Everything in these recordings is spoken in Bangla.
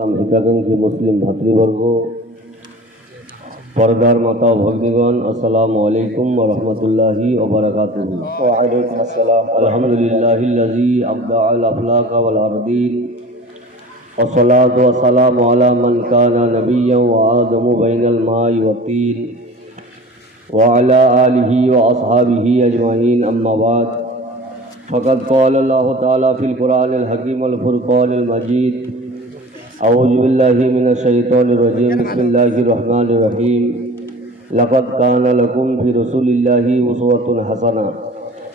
हिताकांक्षी मुस्लिम भातृवर्ग पर्दार माता भग्निगण अस्सलामु अलैकुम व रहमतुल्लाहि व बरकातुहू। व अलैकुम अस्सलाम। अल्हम्दुलिल्लाहिल्लज़ी अब्दअल अफलाक वल अर्दीन वस्सलातु वस्सलामु अला मन काना नबिय्यन व आदमु बैनल माइ व तीन व अला आलिहि व अस्हाबिहि अजमईन अम्मा बाद फ़क़द क़ाल अल्लाहु तआला फ़िल क़ुरआनिल हकीम वल फ़ुरक़ानिल मजीद औज़ु बिल्लाहि मिनश शैतानिर रजीम बिस्मिल्लाहिर रहमानिर रहीम लक़द काना लकुम फ़ी रसूलिल्लाहि उस्वतुन हसना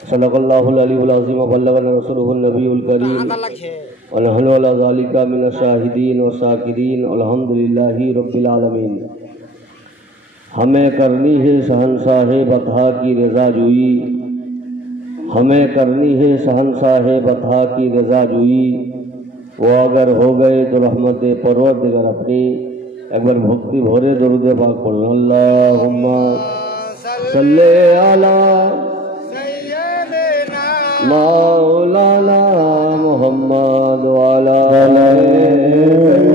सदक़ल्लाहुल अलीयुल अज़ीम व बल्लगना रसूलुहुन नबियुल करीम व नहनु अला ज़ालिका मिनश शाहिदीन व शाकिरीन अल्हम्दुलिल्लाहि रब्बिल आलमीन। हमें करनी है शहंशाह बतहा की रज़ा जुई, हमें करनी है शहंशाह बतहा की रज़ा जुई, वो अगर हो गए तो रहमत परवरदिगार अपनी। एक बार भक्ति भरे दरूद पाक पढ़ो। अल्लाहुम्मा सल्ले अला मौलाना मुहम्मद व अला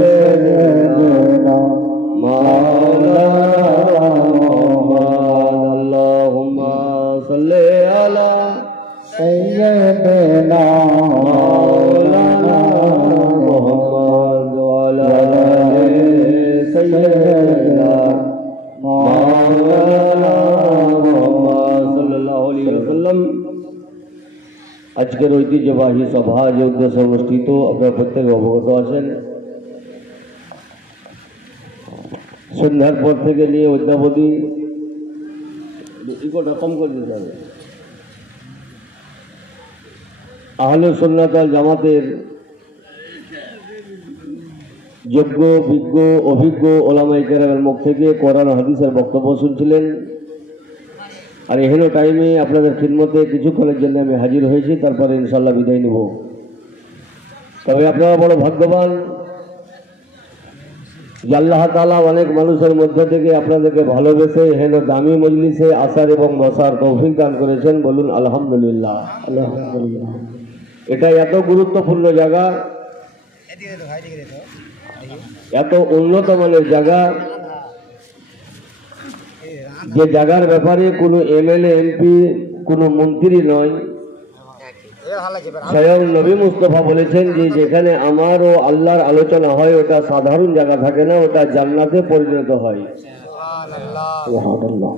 सय्यिदना मौलाना मुहम्मद। अल्लाहुम्मा सल्ले अला सय्यिदना मौलाना मुहम्मद व अला सय्यिदना मौलाना मुहम्मद सल्लल्लाहु अलैहि वसल्लम। আজকের ঐতিহ্যবাহী সভা যে উদ্দেশ্যে অনুষ্ঠিত আপনারা প্রত্যেকে অবগত আছেন। সন্ধ্যার পর থেকে নিয়ে অদ্যাবধি কম করে দিতে হবে। আহলে সুন্নাত ওয়াল জামাতের যোগ্য বিজ্ঞ অভিজ্ঞ ওলামায়ে কেরামের মুখ থেকে কোরআন হাদিসের বক্তব্য শুনছিলেন। আর এহেন টাইমে আপনাদের খিদমতে কিছুক্ষণের জন্য আমি হাজির হয়েছি, তারপরে ইনশাল্লাহ বিদায় নেব। তবে আপনারা বড় ভাগ্যবান যে আল্লাহ তাআলা অনেক মানুষের মধ্যে থেকে আপনাদেরকে ভালোবেসে এহেন দামি মজলিসে আসার এবং বসার তৌফিক দান করেছেন। বলুন আলহামদুলিল্লাহ। আলহামদুলিল্লাহ। এটা এত গুরুত্বপূর্ণ জায়গা, এত উন্নত মানের জায়গা, যে জায়গার ব্যাপারে কোনো এমএলএ এমপি কোনো মন্ত্রী নয়, স্বয়ং নবী মুস্তাফা বলেছেন যে যেখানে আমার ও আল্লাহর আলোচনা হয় ওটা সাধারণ জায়গা থাকে না, ওটা জান্নাতে পরিণত হয়। সুবহানাল্লাহ।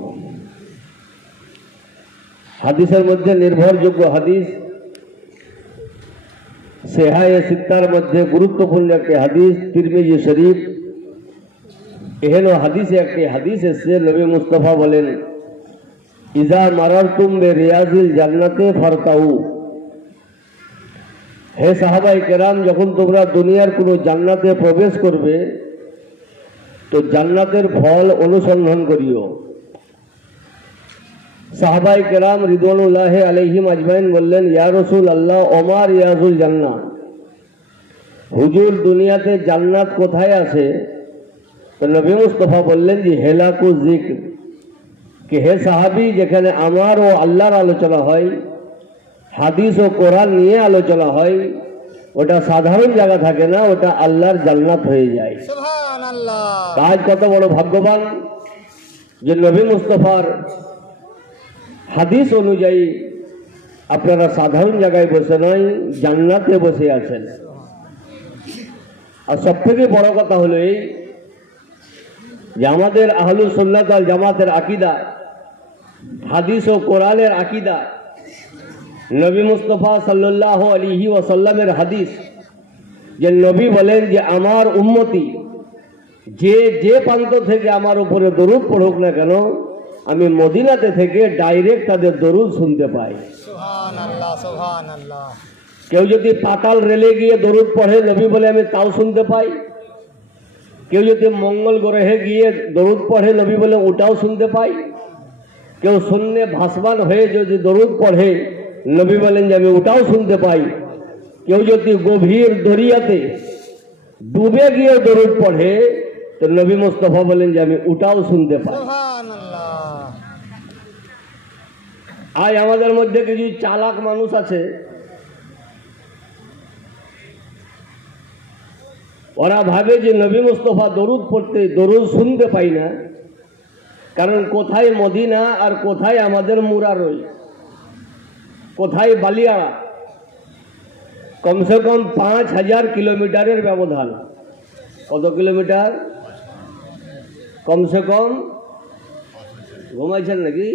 হাদিসের মধ্যে নির্ভরযোগ্য হাদিস সেহায়ে সিত্তার মধ্যে গুরুত্বপূর্ণ একটি হাদিস তিরমিজি শরীফ। এহেন হাদিসে একটি হাদিস এসে নবী মুস্তাফা বলেন ইজা মারারতুম বে রিয়াজিল জান্নাতে ফারতাউ। হে সাহাবায়ে কেরাম, যখন তোমরা দুনিয়ার কোনো জান্নাতে প্রবেশ করবে তো জান্নাতের ফল অনুসন্ধান করিও। সাহাবায়ে কেরাম রিদওয়ানুল্লাহি আলাইহিম আজমাইন বললেন ইয়া রাসূলুল্লাহ ওমা রিয়াজুল জান্নাহ, হুজুর দুনিয়াতে জান্নাত কোথায় আছে? তো নবী মুস্তাফা বললেন যে হেলাকু জিক্র, कि हे साहाबी যেখানে আমার ও আল্লাহর আলোচনা হয়, হাদিস ও কোরআন নিয়ে আলোচনা হয়, ওটা সাধারণ জায়গা থাকে না, ওটা আল্লাহর জান্নাত হয়ে যায়। সুবহানাল্লাহ। কাজ কত বড় ভাগ্যবান যে নবী মুস্তাফার হাদিস অনুযায়ী আপনারা সাধারণ জায়গায় বসে নয়, জান্নাতে বসে আছেন। আর সবথেকে বড় কথা হলো এই যে আমাদের আহলুস সুন্নাত ওয়াল জামাতের আকীদা, হাদিস ও কোরআনের আকীদা, নবী মুস্তাফা সাল্লাল্লাহু আলাইহি ওয়াসাল্লামের হাদিস, যে নবী বলেন যে আমার উম্মতি যে যে প্রান্ত থেকে আমার উপরে দরুদ পড়ুক না কেন, আমি মদিনাতে থেকে ডাইরেক্ট তাদের দরুদ শুনতে পাই। সুবহানাল্লাহ সুবহানাল্লাহ। কেউ যদি পাতাল রেলে গিয়ে দরুদ পড়ে, নবী বলে আমি তাও শুনতে পাই। কেউ যদি মঙ্গল গ্রহে গিয়ে দরুদ পড়ে, নবী বলে ওটাও শুনতে পাই। কেউ শূন্যে ভাসমান হয়ে যদি দরুদ পড়ে, নবী বলেন যে আমি ওটাও শুনতে পাই। কেউ যদি গভীর দরিয়াতে ডুবে গিয়ে দরুদ পড়ে, তো নবী মুস্তাফা বলেন যে আমি ওটাও শুনতে পাই। আজ আমাদের মধ্যে কিছু চালাক মানুষ আছে, ওরা ভাবে যে নবী মুস্তফা দরুদ পড়তে, দরুদ শুনতে পাই না, কারণ কোথায় মদিনা আর কোথায় আমাদের মুরারই, কোথায় বালিয়াড়া, কমসে কম 5000 কিলোমিটারের ব্যবধান। কত কিলোমিটার? কমসে কম, ঘুমাইছেন নাকি?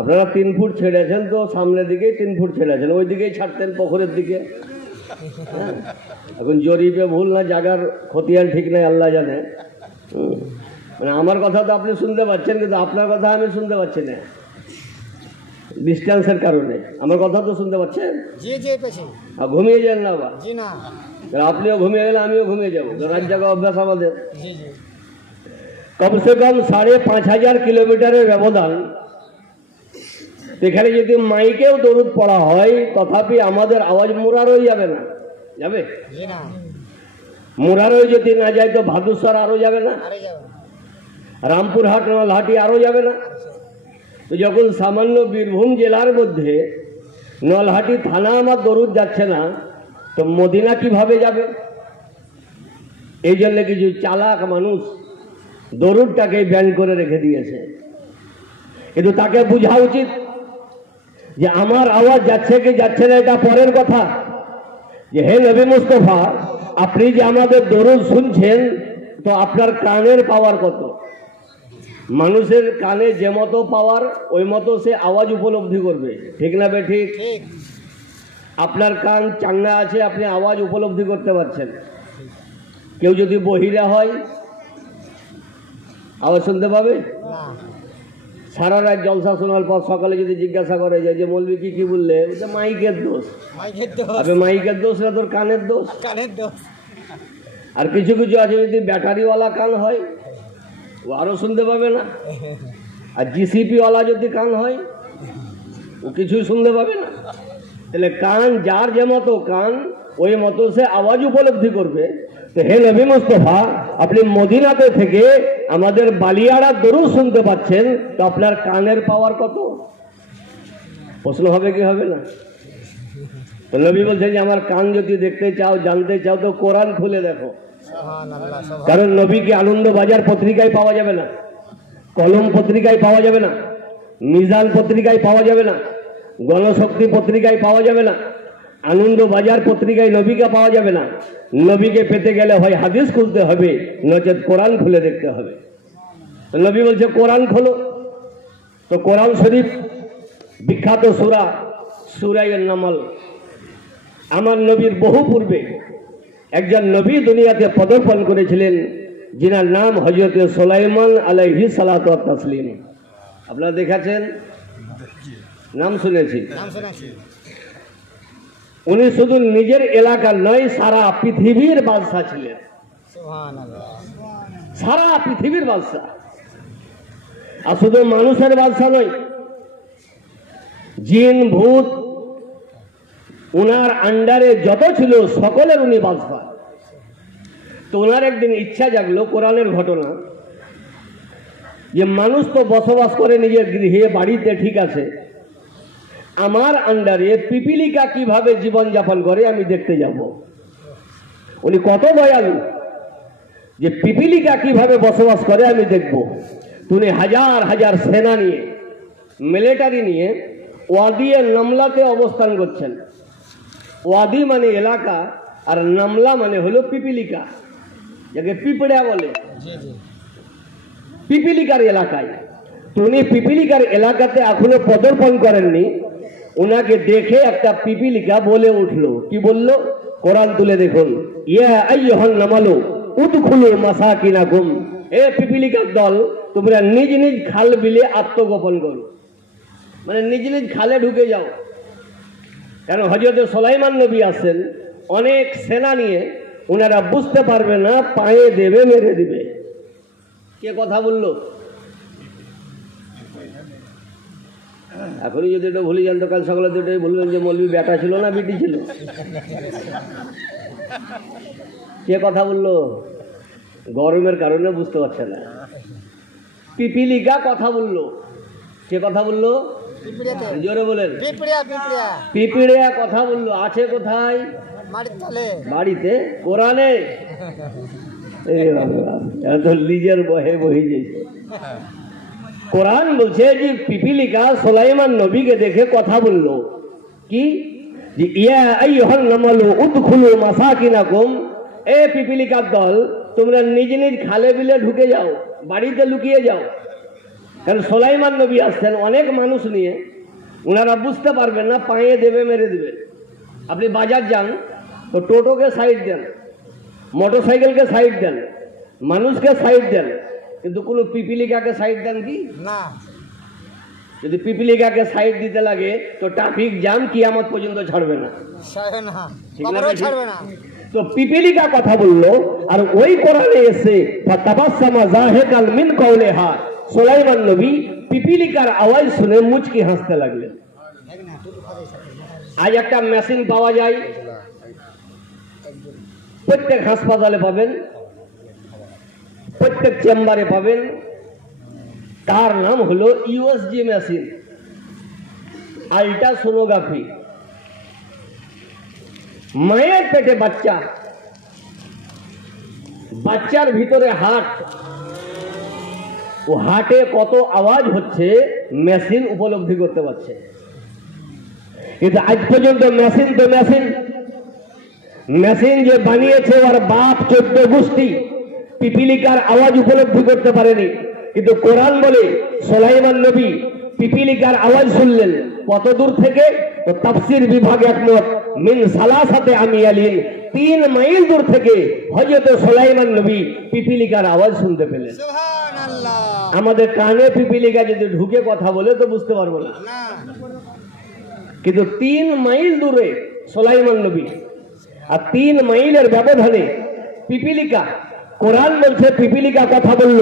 আপনারা 3 ফুট ছেড়েছেন তো, সামনের দিকে 3 ফুট ছেড়েছেন, ওই দিকেই ছাড়তেন পুকুরের দিকে। এখন জরিপে ভুল না, জায়গার খতিয়ান ঠিক নাই, আল্লাহ জানে। মানে আমার কথা তো আপনি শুনতে পাচ্ছেন, কিন্তু আপনার কথা আমি শুনতে পাচ্ছি না, ডিস্টেন্সের কারণে। আমার কথা তো শুনতে পাচ্ছেন? আর ঘুমিয়ে যান না আবার? আপনিও ঘুমিয়ে গেলে আমিও ঘুমিয়ে যাবো, রাত জায়গা অভ্যাস আমাদের। কমসে কম 5500 কিলোমিটারের ব্যবধান। এখানে যদি মাইকেও দরুদ পড়া হয়, তথাপি আমাদের আওয়াজ মুরারই যাবে না। যাবে? মুরারই যদি না যায় তো ভাদুসর আরো যাবে না, রামপুরহাট নলহাটি আরো যাবে না। তো যখন সামান্য বীরভূম জেলার মধ্যে নলহাটি থানা আমার দরুদ যাচ্ছে না, তো মদিনা কিভাবে যাবে? এই জন্য কিছু চালাক মানুষ দরুদটাকে ব্যান করে রেখে দিয়েছে। কিন্তু তাকে বোঝা উচিত যে আমার আওয়াজ যাচ্ছে কি যাচ্ছে না এটা পরের কথা। যে হে নবী মুস্তফা, আপনি যে আমাদের দরুদ শুনছেন, তো আপনার কানের পাওয়ার কত? মানুষের কানে যে মতো পাওয়ার, ওই মতো সে আওয়াজ উপলব্ধি করবে, ঠিক না বে ঠিক? আপনার কান চাঙ্গা আছে, আপনি আওয়াজ উপলব্ধি করতে পারছেন। কেউ যদি বহিরা হয়, আওয়াজ শুনতে পাবে? সারা রাত জলসা শোনার পর সকালে যদি জিজ্ঞাসা করে যায় যে মৌলবি কি বললে, ওটা মাইকের দোষ। মাইকের দোষ না, তোর কানের দোষ। আর কিছু কিছু আছে, যদি ব্যাটারিওয়ালা কান হয়, ও আরো শুনতে পাবে না। আর জিসিপি ওয়ালা যদি কান হয়, ও কিছুই শুনতে পাবে না। তাহলে কান যার যে মতো কান, ওই মতো সে আওয়াজ উপলব্ধি করবে। তো হে নবী মুস্তফা, আপনি মদিনাতে থেকে আমাদের বালিয়াড়ার দরুদ শুনতে পাচ্ছেন, তো আপনার কানের পাওয়ার কত? প্রশ্ন হবে কি হবে না? তো নবী বলছেন যে আমার কান যদি দেখতে চাও, জানতে চাও, তো কোরআন খুলে দেখো। কারণ নবীকে আনন্দবাজার পত্রিকায় পাওয়া যাবে না, কলম পত্রিকায় পাওয়া যাবে না, মিজান পত্রিকায় পাওয়া যাবে না, গণশক্তি পত্রিকায় পাওয়া যাবে না, আনন্দবাজার পত্রিকায় নবীকে পাওয়া যাবে না। নবীকে পেতে গেলে হয় হাদিস খুলতে হবে, নচেত কোরআন খুলে দেখতে হবে। তো নবী বলছে কোরআন খোলো। তো কোরআন শরীফ বিখ্যাত সূরা, সূরায়ে নামল। আমার নবীর বহু পূর্বে একজন নবী দুনিয়াতে পদার্পণ করেছিলেন, যিনার নাম হযরত সুলাইমান আলাইহিস সালাতু ওয়াত তাসলিম। আপনারা দেখেছেন, নাম শুনেছি। উনি শুধু নিজের এলাকার নয়, সারা পৃথিবীর বাদশা ছিলেন। সারা পৃথিবীর বাদশা। আর শুধু মানুষের বাদশা নয়, জিন ভূত উনার আন্ডারে যত ছিল সকলের উনি বাদশা। তো ওনার একদিন ইচ্ছা জাগলো, কোরআনের ঘটনা, যে মানুষ তো বসবাস করে নিজের গৃহে বাড়িতে, ঠিক আছে, আমার আন্ডারে পিপিলিকা কিভাবে জীবন যাপন করে আমি দেখতে যাব। উনি কত দয়ালু যে পিপিলিকা কিভাবে বসবাস করে আমি দেখব। উনি হাজার হাজার সেনা নিয়ে, মিলিটারি নিয়ে ওয়াদি নামলাতে অবস্থান করছেন। ওয়াদি মানে এলাকা, আর নামলা মানে হলো পিপিলিকা, যাকে পিঁপড়া বলে, পিপিলিকার এলাকায়। তো উনি পিপিলিকার এলাকাতে এখনো পদার্পণ করেননি। ওনাকে দেখে একটা পিপিলিকা বলে উঠলো। কি বললো? কোরআন তুলে দেখুন, ইয়া আইয়ুহান নামালু উদখুলু মাসাকিনাকুম। এ পিপিলিকার দল, তোমরা নিজ নিজ খাল বিলে আত্মগোপন করো, মানে নিজ নিজ খালে ঢুকে যাও। কেন? হযরত সুলাইমান নবী আসেন অনেক সেনা নিয়ে, ওনারা বুঝতে পারবে না, পায়ে দেবে, মেরে দিবে। কে কথা বললো? এখনই যদি এটা ভুলে যান তো কাল সকালে তো এটাই বলবেন যে মৌলবি বেটা ছিল না বিটি ছিল। কে কথা বললো? গরমের কারণে বুঝতে পারছে না। পিপিলিকা কথা বললো। কে কথা বললো? জোরে বলেন। পিপিড়িয়া কথা বললো, আছে কোথায়? বাড়িতে। কোরআনে? নিজের বহে বহি যাইছে। কোরআন বলছে যে পিপিলিকা সুলাইমান নবীকে দেখে কথা বললো কি, যে ইয়া আইয়ুহান নামালু উদখুলু মাসাকিনাকুম, এ পিপিলিকার দল, তোমরা নিজ নিজ খালে বিলে ঢুকে যাও, বাড়িতে লুকিয়ে যাও। কারণ সুলাইমান নবী আসছেন অনেক মানুষ নিয়ে, ওনারা বুঝতে পারবেন না, পায়ে দেবে, মেরে দেবে। আপনি বাজার যান তো টোটোকে সাইড দেন, মোটর সাইকেলকে সাইড দেন, মানুষকে সাইড দেন, কিন্তু কোনো পিপিলিকাকে সাইড দেন কি না? যদি পিপিলিকাকে সাইড দিতে লাগে তো ট্রাফিক জ্যাম কিয়ামত পর্যন্ত ছাড়বে না, ছাড়বে না। তো পিপিলিকা কথা বললো, আর ওই কোরআনে এসে ফাতাবাসসামা যাহিকাল মিন কওলিহা, সুলাইমান নবী পিপিলিকার আওয়াজ শুনে মুচকি হাসতে লাগলেন। আজ একটা মেশিন পাওয়া যায়, প্রত্যেক হাসপাতালে পাবেন, প্রত্যেক চেম্বারে পাবেন, তার নাম হলো ইউএসজি মেশিন, আল্ট্রাসোনোগ্রাফি। মায়ের পেটে বাচ্চা, বাচ্চার ভিতরে হার্ট, ও হার্টে কত আওয়াজ হচ্ছে মেশিন উপলব্ধি করতে পারছে। কিন্তু আজ পর্যন্ত মেশিন তো মেশিন, মেশিন যে বানিয়েছে ওর বাপ 14 গোষ্ঠী পিপিলিকার আওয়াজ উপলব্ধি করতে পারেনি। কিন্তু কোরআন বলে সুলাইমান নবী পিপিলিকার আওয়াজ শুনলেন কত দূর থেকে? তো তাফসীর বিভাগ একমত, মিন সালাসাতে আমিয়ালিন, 3 মাইল দূর থেকে হযরত সুলাইমান নবী পিপিলিকার আওয়াজ শুনতে পেলেন। সুবহানাল্লাহ। আমাদের কানে পিপিলিকা যদি ঢুকে কথা বলে তো বুঝতে পারবো না, কিন্তু 3 মাইল দূরে সুলাইমান নবী, আর 3 মাইলের ব্যবধানে পিপিলিকা। কোরআন বলছে পিপিলিকা কথা বলল,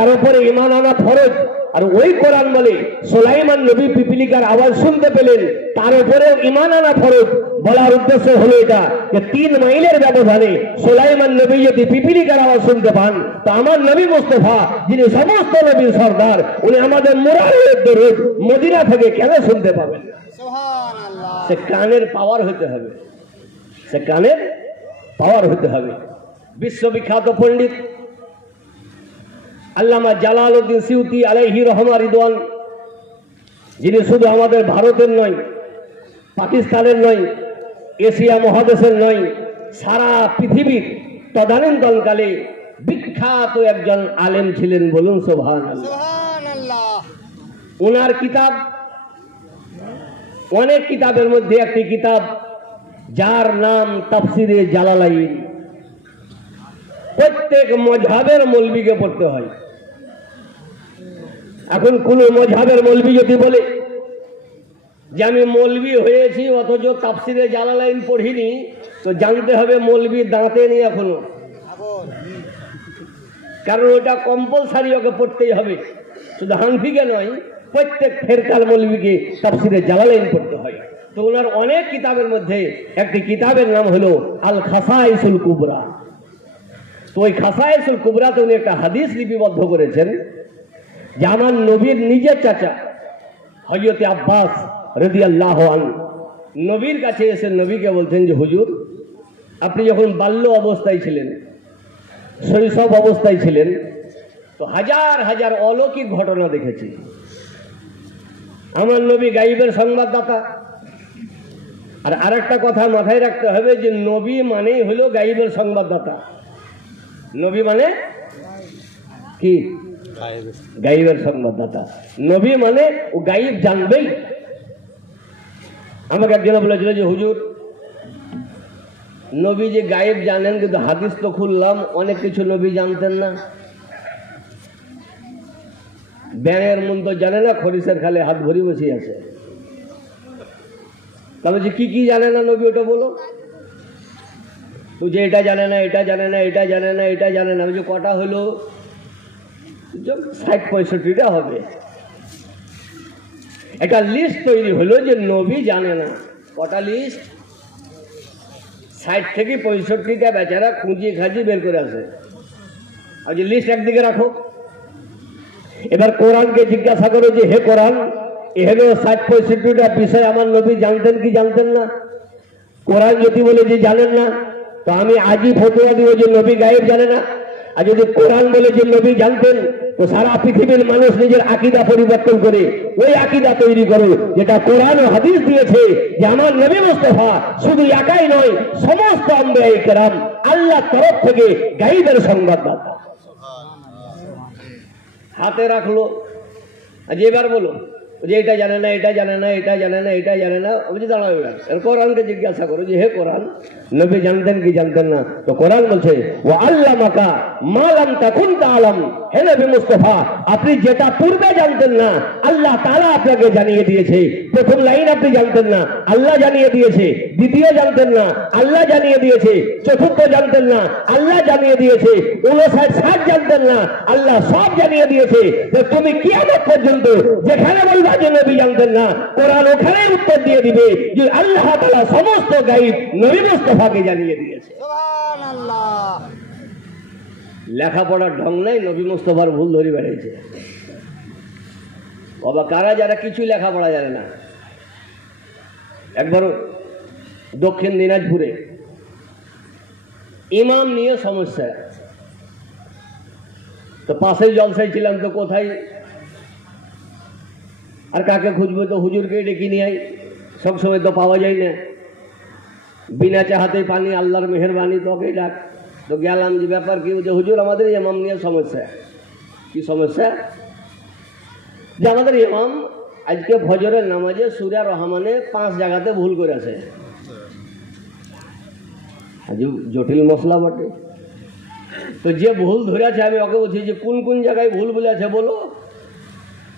এর উপরে ঈমান আনা ফরজ। আর ওই কোরআন বলে সুলাইমান নবী পিপিলিকার আওয়াজ শুনতে পেলেন, তার উপরেও ঈমান আনা ফরজ। বলার উদ্দেশ্য হলো এটা যে 3 মাইলের ব্যবধানে সুলাইমান নবী যদি পিপিলিকার আওয়াজ শুনতে পান, তো আমার নবী মুস্তাফা, যিনি সমস্ত নবীর সর্দার, উনি আমাদের মুরাদের দরুদ মদিনা থেকে কেন শুনতে পাবেন? সুবহানাল্লাহ। সে কানের পাওয়ার হতে হবে, সে কানের পাওয়ার হতে হবে। বিশ্ববিখ্যাত পণ্ডিত আল্লামা জালালউদ্দিন সিউতি আলাইহি রহমা রিদওয়ান, যিনি শুধু আমাদের ভারতের নয়, পাকিস্তানের নয়, এশিয়া মহাদেশের নয়, সারা পৃথিবীর তদানীন্তনকালে বিখ্যাত একজন আলেম ছিলেন। বলুন সুবহানাল্লাহ। ওনার কিতাব, অনেক কিতাবের মধ্যে একটি কিতাব যার নাম তাফসিরে জালালাইন। প্রত্যেক মজহাবের মৌলবীকে পড়তে হয়। এখন কোন মজহাবের মৌলবী যদি বলে যে আমি মৌলবী হয়েছি অথচ তাফসিরে জালালাইন পড়িনি, তো জানতে হবে মৌলবী দাঁতে নেই এখনো, কারণ ওটা কম্পালসারি, ওকে পড়তেই হবে। শুধু হানফিকে নয়, প্রত্যেক ফেরকার মৌলবীকে তাফসিরে জালালাইন পড়তে হয়। তো ওনার অনেক কিতাবের মধ্যে একটি কিতাবের নাম হলো আল খাসাইসুল কুবরা। তো ওই খাসাইসুল কুবরাতে উনি একটা হাদিস লিপিবদ্ধ করেছেন যে আমার নবীর নিজের চাচা হযরত আব্বাস রাদিয়াল্লাহু আনহু নবীর কাছে এসে নবীকে বলতেন যে হুজুর, আপনি যখন বাল্য অবস্থায় ছিলেন, শৈশব অবস্থায় ছিলেন, তো হাজার হাজার অলৌকিক ঘটনা দেখেছি। আমার নবী গাইবের সংবাদদাতা। আর আরেকটা কথা মাথায় রাখতে হবে যে নবী মানেই হলো গাইবের সংবাদদাতা। নবী মানে কি? গাইবের সংবাদদাতা। নবী মানে ও গাইব জানবেই। আমাকে একজন বলেছিল যে হুজুর, নবী যে গায়েব জানেন, কিন্তু হাদিস তো খুললাম অনেক কিছু নবী জানতেন না। ব্যাঙের মন তো জানে না, খরিসের খালে হাত ভরি বসে আছে। তবে যে কি কি জানে না নবী, ওটা বলো। যে এটা জানে না, এটা জানে না, এটা জানে না, এটা জানে না। যে কটা হলো? 60-65টা হবে। একটা লিস্ট তৈরি হলো যে নবী জানে না। কটা লিস্ট? 60 থেকে 65টা বেচারা খুঁজিয়ে খাজিয়ে বের করে আসে। আর যে লিস্ট একদিকে রাখো। এবার কোরআনকে জিজ্ঞাসা করো যে হে কোরআন, এখানে 60-65টা বিষয় আমার নবী জানতেন কি জানতেন না? কোরআন যদি বলে যে জানেন না, তো আমি আজই ফতোয়া দিব যে নবী গায়েব জানে না। আর যদি কোরআন বলে যে নবী জানতেন, তো সারা পৃথিবীর মানুষ নিজের আকীদা পরিবর্তন করে ওই আকীদা তৈরি করো যেটা কোরআন ও হাদিস দিয়েছে যে আমার নবী মুস্তাফা শুধু একাই নয়, সমস্ত আম্বিয়া কেরাম আল্লাহর তরফ থেকে গায়েবের সংবাদদাতা। হাতে রাখলো, আজ এবার বলো যে এটা জানে না, এটা জানে না, এটা জানে না, এটা জানে না। আমি দাঁড়াবে কোরআনকে জিজ্ঞাসা করো যে হে কোরআন, নবী জানতেন কি জানতেন না? তো কোরআন বলছে ওয়া আল্লামাকা মা লাম তাকুন তাআলাম, হে নবী মুস্তাফা আপনি যেটা পূর্বে জানতেন না আল্লাহ তাআলা আপনাকে জানিয়ে দিয়েছে। প্রথম লাইন আপনি জানতেন না, আল্লাহ জানিয়ে দিয়েছে। দ্বিতীয় জানতেন না, আল্লাহ জানিয়ে দিয়েছে। চতুর্থ জানতেন না, আল্লাহ জানিয়ে দিয়েছে। 59-60 জানতেন না, আল্লাহ সব জানিয়ে দিয়েছে। তো তুমি কিয়ামত পর্যন্ত যেখানে বলবা যে নবী জানতেন না, কোরআন ওখানে উত্তর দিয়ে দিবে যে আল্লাহ তাআলা সমস্ত গায়েব নবী মুস্তাফাকে জানিয়ে দিয়েছে। সুবহানাল্লাহ। লেখাপড়ার ঢং নাই, নবী মুস্তাফার ভুল ধরে বেড়েছে। বাবা কারা যারা কিছু লেখাপড়া জানে না। একবার দক্ষিণ দিনাজপুরে ইমাম নিয়ে সমস্যা, তো পাশে জলসায় ছিলাম, তো কোথায় আর কাকে খুঁজবো, তো হুজুরকে ডেকে নিয়ে আই। সবসময় তো পাওয়া যায় না, বিনা চাহাতে পানি আল্লাহর মেহরবানি, তোকে ডাক। তো গেলাম যে ব্যাপার কি, যে হুজুর আমাদের ইমাম নিয়ে সমস্যা। কি সমস্যা? যে আমাদের ইমাম আজকে ফজরের নামাজে সূরা রহমানে 5 জায়গাতে ভুল করেছে। জটিল মশলা বটে। তো যে ভুল ধরেছে আমি ওকে বলছি যে কোন কোন জায়গায় ভুল বলেছে বলো।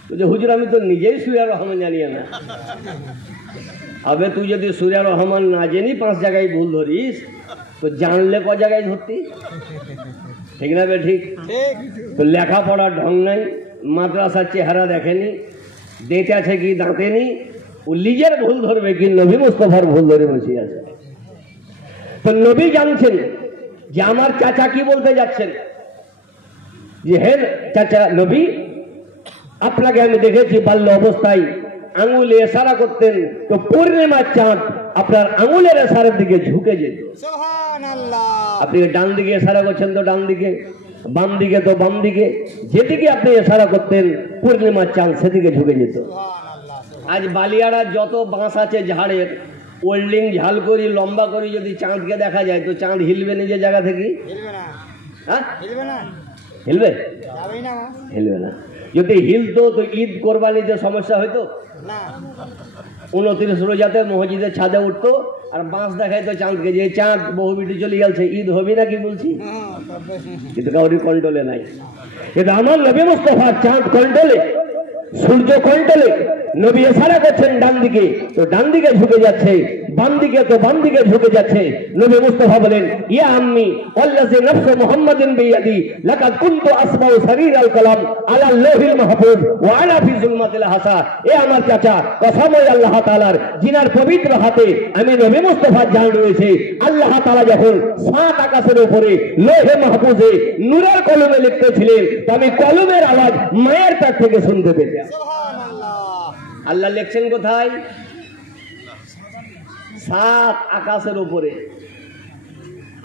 তো যে হুজুর আমি তো নিজেই সূরা রহমান জানি না। আবে তুই যদি সূরা রহমান না জানি 5 জায়গায় ভুল ধরিস, তো জানলে ক জায়গায় ধরতি? ঠিক না বে ঠিক? তো লেখাপড়ার ঢং নাই, মাদ্রাসার চেহারা দেখেনি, দেতে আছে কি দাঁতেনি, ও নিজের ভুল ধরবে কি নবী মুস্তাফার ভুল ধরে বসে আছে। তো নবী জানছেন যে আমার চাচা কি বলতে যাচ্ছেন, যে হে চাচা নবী আপনাকে আমি দেখেছি বাল্য অবস্থায় আঙুলে ইশারা করতেন, তো পূর্ণিমার চাঁদ আপনার আঙুলের ইশারার দিকে ঝুঁকে যেত। সুবহানাল্লাহ। আপনি ডান দিকে ইশারা করছেন তো ডান দিকে, বাম দিকে তো বাম দিকে, যেদিকে আপনি ইশারা করতেন পূর্ণিমার চাঁদ সেদিকে ঝুঁকে যেত। আজ বালিয়াড়া যত বাঁশ আছে ঝাড়ের, ওল্ডিং ঝাল করি লম্বা করি যদি চাঁদকে দেখা যায়, তো চাঁদ হিলবে নিজের জায়গা থেকে? হিলবে না। হ্যাঁ হিলবে না। হিলবে? যাবেই না। হিলবে না। যদি হিলতো তো ঈদ কোরবানিতে সমস্যা হইতো না। 29 রোজাতে মসজিদের ছাদে উঠতো আর বাঁশ দেখাইতো চাঁদকে, যে চাঁদ বহু বিটি চলে গেছে, ঈদ হবি না কি বলছি? কিন্তু কাউরি কন্ট্রোলে নাই। কিন্তু আমার নবী মুস্তাফা চাঁদ কন্ট্রোলে, সূর্য কন্ট্রোলে। নবী ইশারা করছেন ডান দিকে, তো ডান দিকে ঝুঁকে যাচ্ছে, বাম দিকে তো বাম দিকে ঝুঁকে যাচ্ছে। নবী মুস্তাফা বলেন ইয়া আম্মি ওয়াল্লাযী নাফসু মুহাম্মাদিন বিয়াদি লাকাদ কুনতু আসমাউ সারীরাল কালাম আলা লাওহিল মাহফুজ ওয়া আলা ফি যুলমাতিল হাসা। এ আমার চাচা, কসম আল্লাহ তাআলার জিনার পবিত্র হাতে আমি নবী মুস্তাফার জান রয়েছে। আল্লাহ তাআলা যখন 7 আকাশের উপরে লৌহে মাহফুজে নূরের কলমে লিখতেছিলেন, তো আমি কলমের আওয়াজ মায়ের কাছ থেকে শুনতে পেতাম। সুবহানাল্লাহ। আল্লাহ লিখছেন কোথায়? 7 আকাশের উপরে।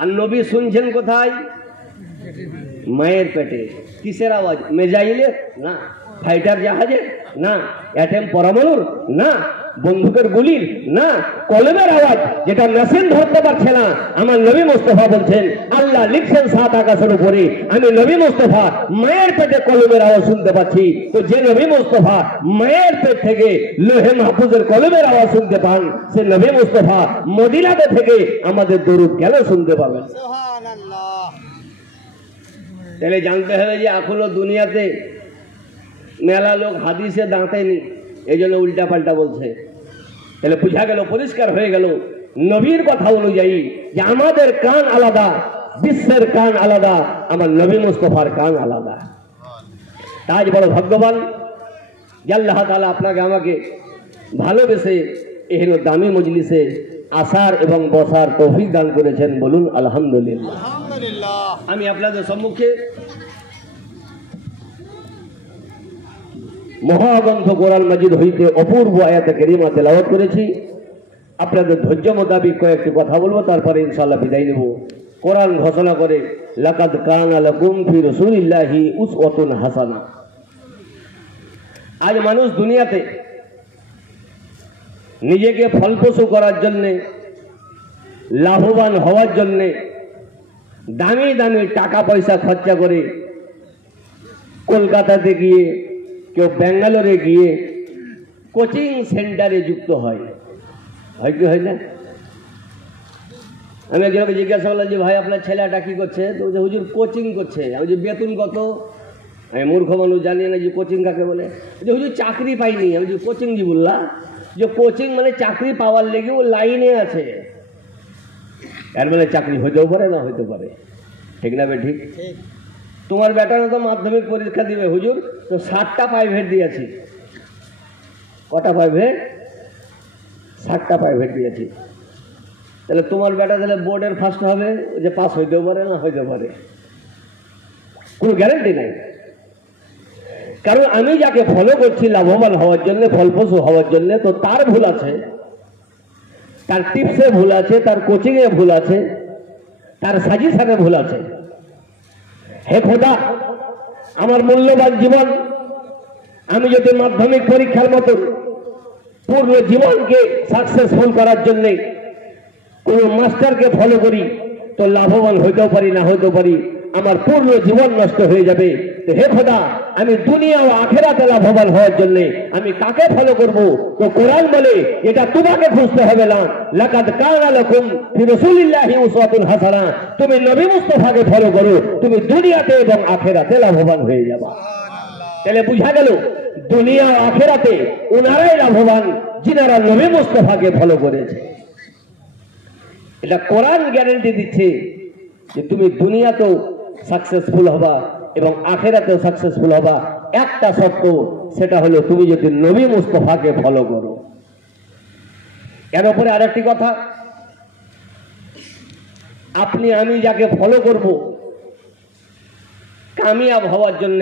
আর নবী শুনছেন কোথায়? মায়ের পেটে। কিসের আওয়াজ? মেজাইলের না, ফাইটার জাহাজের না, অ্যাটম পরমাণুর না, বন্দুকের গুলির না, কলমের আওয়াজ যেটা মেশিন ধরতে পারছে না। আমার নবী মুস্তাফা বলছেন আল্লাহ লিখছেন 7 আকাশের উপরে, আমি নবী মুস্তাফা মায়ের পেটে কলমের আওয়াজ শুনতে পাচ্ছি। তো যে নবী মুস্তাফা মায়ের পেট থেকে লোহে মাহফুজের কলমের আওয়াজ শুনতে পান, সে নবী মুস্তাফা মদিনাতে থেকে আমাদের দরুদ কেন শুনতে পাবেন? সুবহানাল্লাহ। তাহলে জানতে হবে যে এখনো দুনিয়াতে মেলা লোক হাদিসে দাঁতেনি, এই জন্য উল্টা পাল্টা বলছে। তাহলে বুঝা গেল, পরিষ্কার হয়ে গেল নবীর কথা অনুযায়ী যে আমাদের কান আলাদা, বিশ্বের কান আলাদা, আমার নবী মুস্তাফার কান আলাদা। তাই বড় ভাগ্যবান যে আল্লাহ তাআলা আপনাকে আমাকে ভালোবেসে এহেন দামি মজলিসে আসার এবং বসার তৌফিক দান করেছেন। বলুন আলহামদুলিল্লাহ। আলহামদুলিল্লাহ। আমি আপনাদের সম্মুখে মহাগ্রন্থ কোরআন মাজিদ হইতে অপূর্ব আয়াতে কারিমা তেলাওয়াত করেছি। আপনাদের ধৈর্য মোতাবিক কয়েকটি কথা বলবো, তারপরে ইনশাআল্লাহ বিদায় নেব। কোরআন ঘোষণা করে লাকাদ কানা লাকুম ফি রাসূলিল্লাহি উসওয়াতুন হাসানা। আজ মানুষ দুনিয়াতে নিজেকে ফলপ্রসূ করার জন্যে, লাভবান হওয়ার জন্যে দামি দামি টাকা পয়সা খরচা করে কলকাতাতে গিয়ে, কেউ ব্যাঙ্গালোরে গিয়ে কোচিং সেন্টারে যুক্ত হয়। হয় কি হয় না? আমি একজনকে জিজ্ঞাসা করলাম যে ভাই আপনার ছেলেটা কি করছে? তো বলছে হুজুর কোচিং করছে। আমি যে বেতন কত? আমি মূর্খ মানুষ জানি না যে কোচিং কাকে বলে। যে হুজুর চাকরি পাইনি। আমি যে কোচিং জি বললাম যে কোচিং মানে চাকরি পাওয়ার লেগে ও লাইনে আছে। এর মানে চাকরি হইতেও পারে না হইতে পারে, ঠিক না? ঠিক। তোমার বেটারা তো মাধ্যমিক পরীক্ষা দিবে হুজুর, তো 60টা প্রাইভেট দিয়েছি। কটা প্রাইভেট? 60টা প্রাইভেট দিয়েছি। তাহলে তোমার বেটা তাহলে বোর্ডের ফার্স্ট হবে, যে পাস হইতেও পারে না হইতে পারে, কোনো গ্যারান্টি নাই। কারণ আমি যাকে ফলো করছি লাভবান হওয়ার জন্য, ফলপ্রসূ হওয়ার জন্য, তো তার ভুল আছে, তার টিপসে ভুল আছে, তার কোচিংয়ে ভুল আছে, তার সাজেশনে ভুল আছে। হে খোদা, আমার মূল্যবান জীবন আমি যদি মাধ্যমিক পরীক্ষার মতো পূর্ণ জীবনকে সাকসেসফুল করার জন্য কোনো মাস্টারকে ফলো করি, তো লাভবান হইতেও পারি না হইতেও পারি, আমার পূর্ণ জীবন নষ্ট হয়ে যাবে। তো হে খোদা, আমি দুনিয়া ও আখিরাতে লাভবান হওয়ার জন্য আমি কাকে ফলো করব? তো কোরআন বলে এটা তোমাকে খুঁজতে হবে না। লাকাদ কানা লাকুম ফি রাসূলিল্লাহি উসওয়াতুন হাসানা। তুমি নবী মুস্তাফাকে ফলো করো, তুমি দুনিয়াতে এবং আখিরাতে লাভবান হয়ে যাবা। তাহলে বুঝা গেল দুনিয়া ও আখিরাতে ওনারাই লাভবান যিনারা নবী মুস্তাফাকে ফলো করেছে। এটা কোরআন গ্যারান্টি দিচ্ছে যে তুমি দুনিয়াতেও সাকসেসফুল হবা এবং আখিরাতেও সাকসেসফুল হবা। একটা শর্ত, সেটা হলো তুমি যদি নবী মুস্তাফাকে ফলো করো। এর উপরে আরেকটি কথা, আপনি আমি যাকে ফলো করব কামিয়াব হওয়ার জন্য,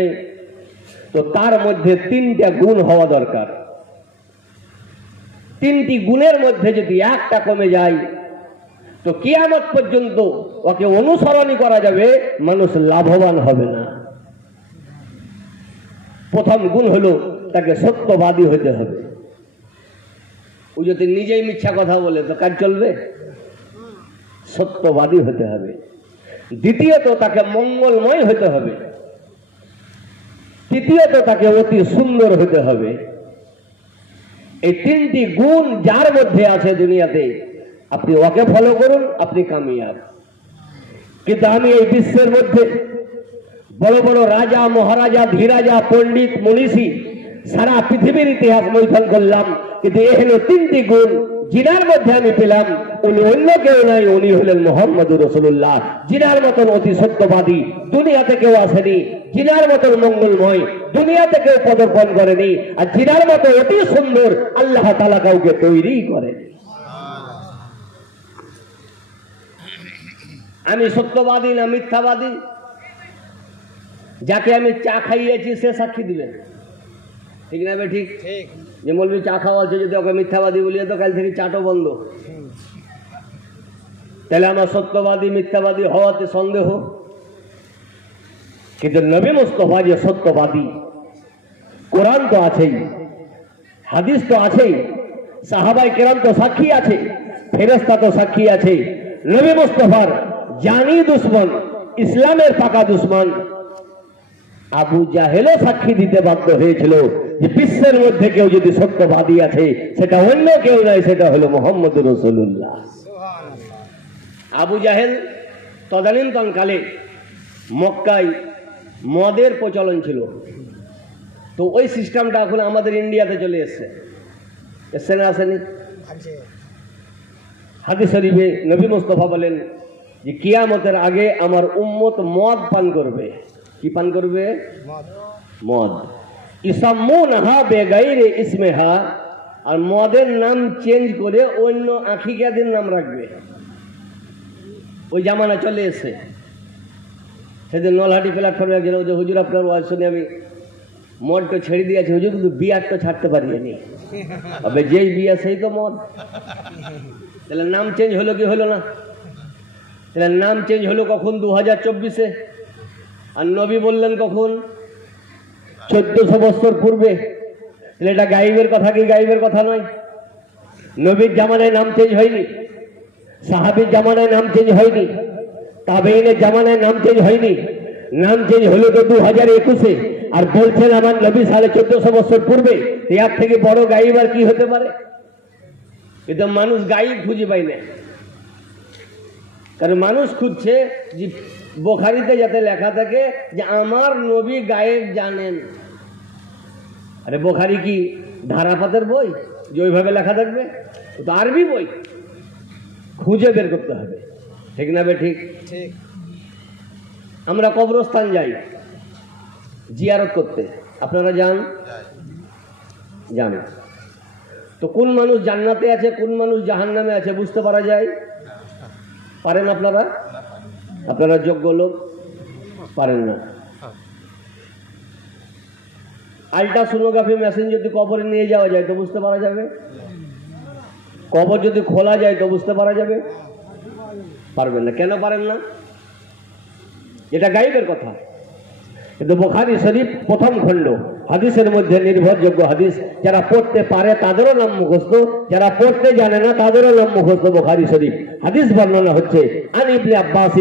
তো তার মধ্যে 3টা গুণ হওয়া দরকার। 3টি গুণের মধ্যে যদি একটা কমে যায়, তো কিয়ামত পর্যন্ত ওকে অনুসরণ করা যাবে, মানুষ লাভবান হবে না। প্রথম গুণ হলো তাকে সত্যবাদী হতে হবে। ও যদি নিজেই মিথ্যা কথা বলে তো কাজ চলবে? সত্যবাদী হতে হবে। দ্বিতীয়ত তাকে মঙ্গলময় হতে হবে। তৃতীয়ত তাকে অতি সুন্দর হতে হবে। এই 3টি গুণ যার মধ্যে আছে দুনিয়াতে, আপনি ওকে ফলো করুন, আপনি কামিয়াব। কিন্তু আমি এই বিশ্বের মধ্যে বড় বড় রাজা, মহারাজা, ধীরাজা, পণ্ডিত, মনীষী সারা পৃথিবীর ইতিহাস মন্থন করলাম, কিন্তু এ হলো 3টি গুণ जिनार मध्य आमी पेलाम उनी अन्य केउ नाई, उनी हलेन मुहम्मदुर रसूलुल्लाह। जिनार मतन अति सत्यवादी दुनियाते केउ आसेनी, जिनार मतन मंगलमय दुनियाते केउ पदार्पण करेनी, और जिनार मतो अति सुंदर आल्लाह ताआला काउके तैरी करेनी। आमी सत्यवादी ना मिथ्यावादी? जाके आमी चा खाइएছি সে সাক্ষী দিবেন, ঠিক না? ঠিক যে মৌলবি চা খাওয়াচ্ছে, যদি ওকে মিথ্যাবাদী বলিয়ে তো কাল থেকে চাটও বন্ধ। তাহলে আমার সত্যবাদী মিথ্যাবাদী হওয়াতে সন্দেহ। কিন্তু নবী মুস্তাফা যে সত্যবাদী, কোরআন তো আছেই, হাদিস তো আছেই, সাহাবায়ে কেরাম তো সাক্ষী আছে, ফেরেশতা তো সাক্ষী আছে। নবী মুস্তাফার জানি দুশ্মন, ইসলামের পাকা দুশ্মন আবু জাহেলও সাক্ষী দিতে বাধ্য হয়েছিল যে বিশ্বের মধ্যে কেউ যদি সত্যবাদী আছে সেটা অন্য কেউ নয়, সেটা হলো মুহাম্মদুর রাসূলুল্লাহ। আবু জাহেল তদানীন্তন কালে মক্কায় মদের প্রচলন ছিল, তো ওই সিস্টেমটা এখন আমাদের ইন্ডিয়াতে চলে এসছে। এসছে না আসেনি? হাদিস শরীফে নবী মুস্তাফা বলেন যে কিয়ামতের আগে আমার উম্মত মদ পান করবে। কি পান করবে? মদ। ইসাম্মুনহা বেগাইরে ইসমিহা, আর মদের নাম চেঞ্জ করে অন্য আখিকাদের নাম রাখবে। ওই জামানা চলে এসেছে। সেদিন নলহাটি প্ল্যাটফর্মে একজন হুজুর আপনার ওয়াজ শুনে আমি মদ তো ছেড়ে দিয়েছে হুজুর, কিন্তু বিয়ার তো ছাড়তে পারিনি। তবে যেই বিয়া সেই তো মদ। তাহলে নাম চেঞ্জ হলো কি হলো না? তাহলে নাম চেঞ্জ হলো কখন? 2024-এ। আর নবী বললেন কখন? 1400 বছর পূর্বে। তাহলে এটা গাইবের কথা কি গাইবের কথা নয়? নবীর জামানায় নাম চেঞ্জ হয়নি, সাহাবীর জামানায় নাম চেঞ্জ হয়নি, তাবেঈনের জামানায় নাম চেঞ্জ হয়নি। নাম চেঞ্জ হলো তো 2021-এ। আর বলছেন আমার নবী 1450 বছর পূর্বে। এর থেকে বড় গাইব আর কি হতে পারে? কিন্তু মানুষ গাইব খুঁজে পায় না, কারণ মানুষ খুঁজছে যে বুখারীতে যাতে লেখা থাকে যে আমার নবী গায়েব জানেন। আরে বুখারী কি ধারাপাতের বই যে ওইভাবে লেখা থাকবে? তো আরবি বই, খুঁজে বের করতে হবে। ঠিক না বে ঠিক? আমরা কবরস্থান যাই জিয়ারত করতে, আপনারা যান? যান। তো কোন মানুষ জান্নাতে আছে, কোন মানুষ জাহান্নামে আছে বুঝতে পারা যায়? পারেন আপনারা? আপনারা যোগ্য লোক, পারেন না। আল্ট্রাসোনোগ্রাফি মেশিন যদি কবরে নিয়ে যাওয়া যায় তো বুঝতে পারা যাবে? কবর যদি খোলা যায় তো বুঝতে পারা যাবে? পারবেন না। কেন পারেন না? এটা গাইবের কথা। কিন্তু বুখারী শরীফ প্রথম খণ্ড হাদিসের মধ্যে নির্ভরযোগ্য হাদিস। যারা পড়তে পারে তাদেরও নাম মুখস্থ, যারা পড়তে জানে না তাদেরও নাম মুখস্থ। বুখারী শরীফ হাদিস বর্ণনা হচ্ছে আন ইবনে আব্বাস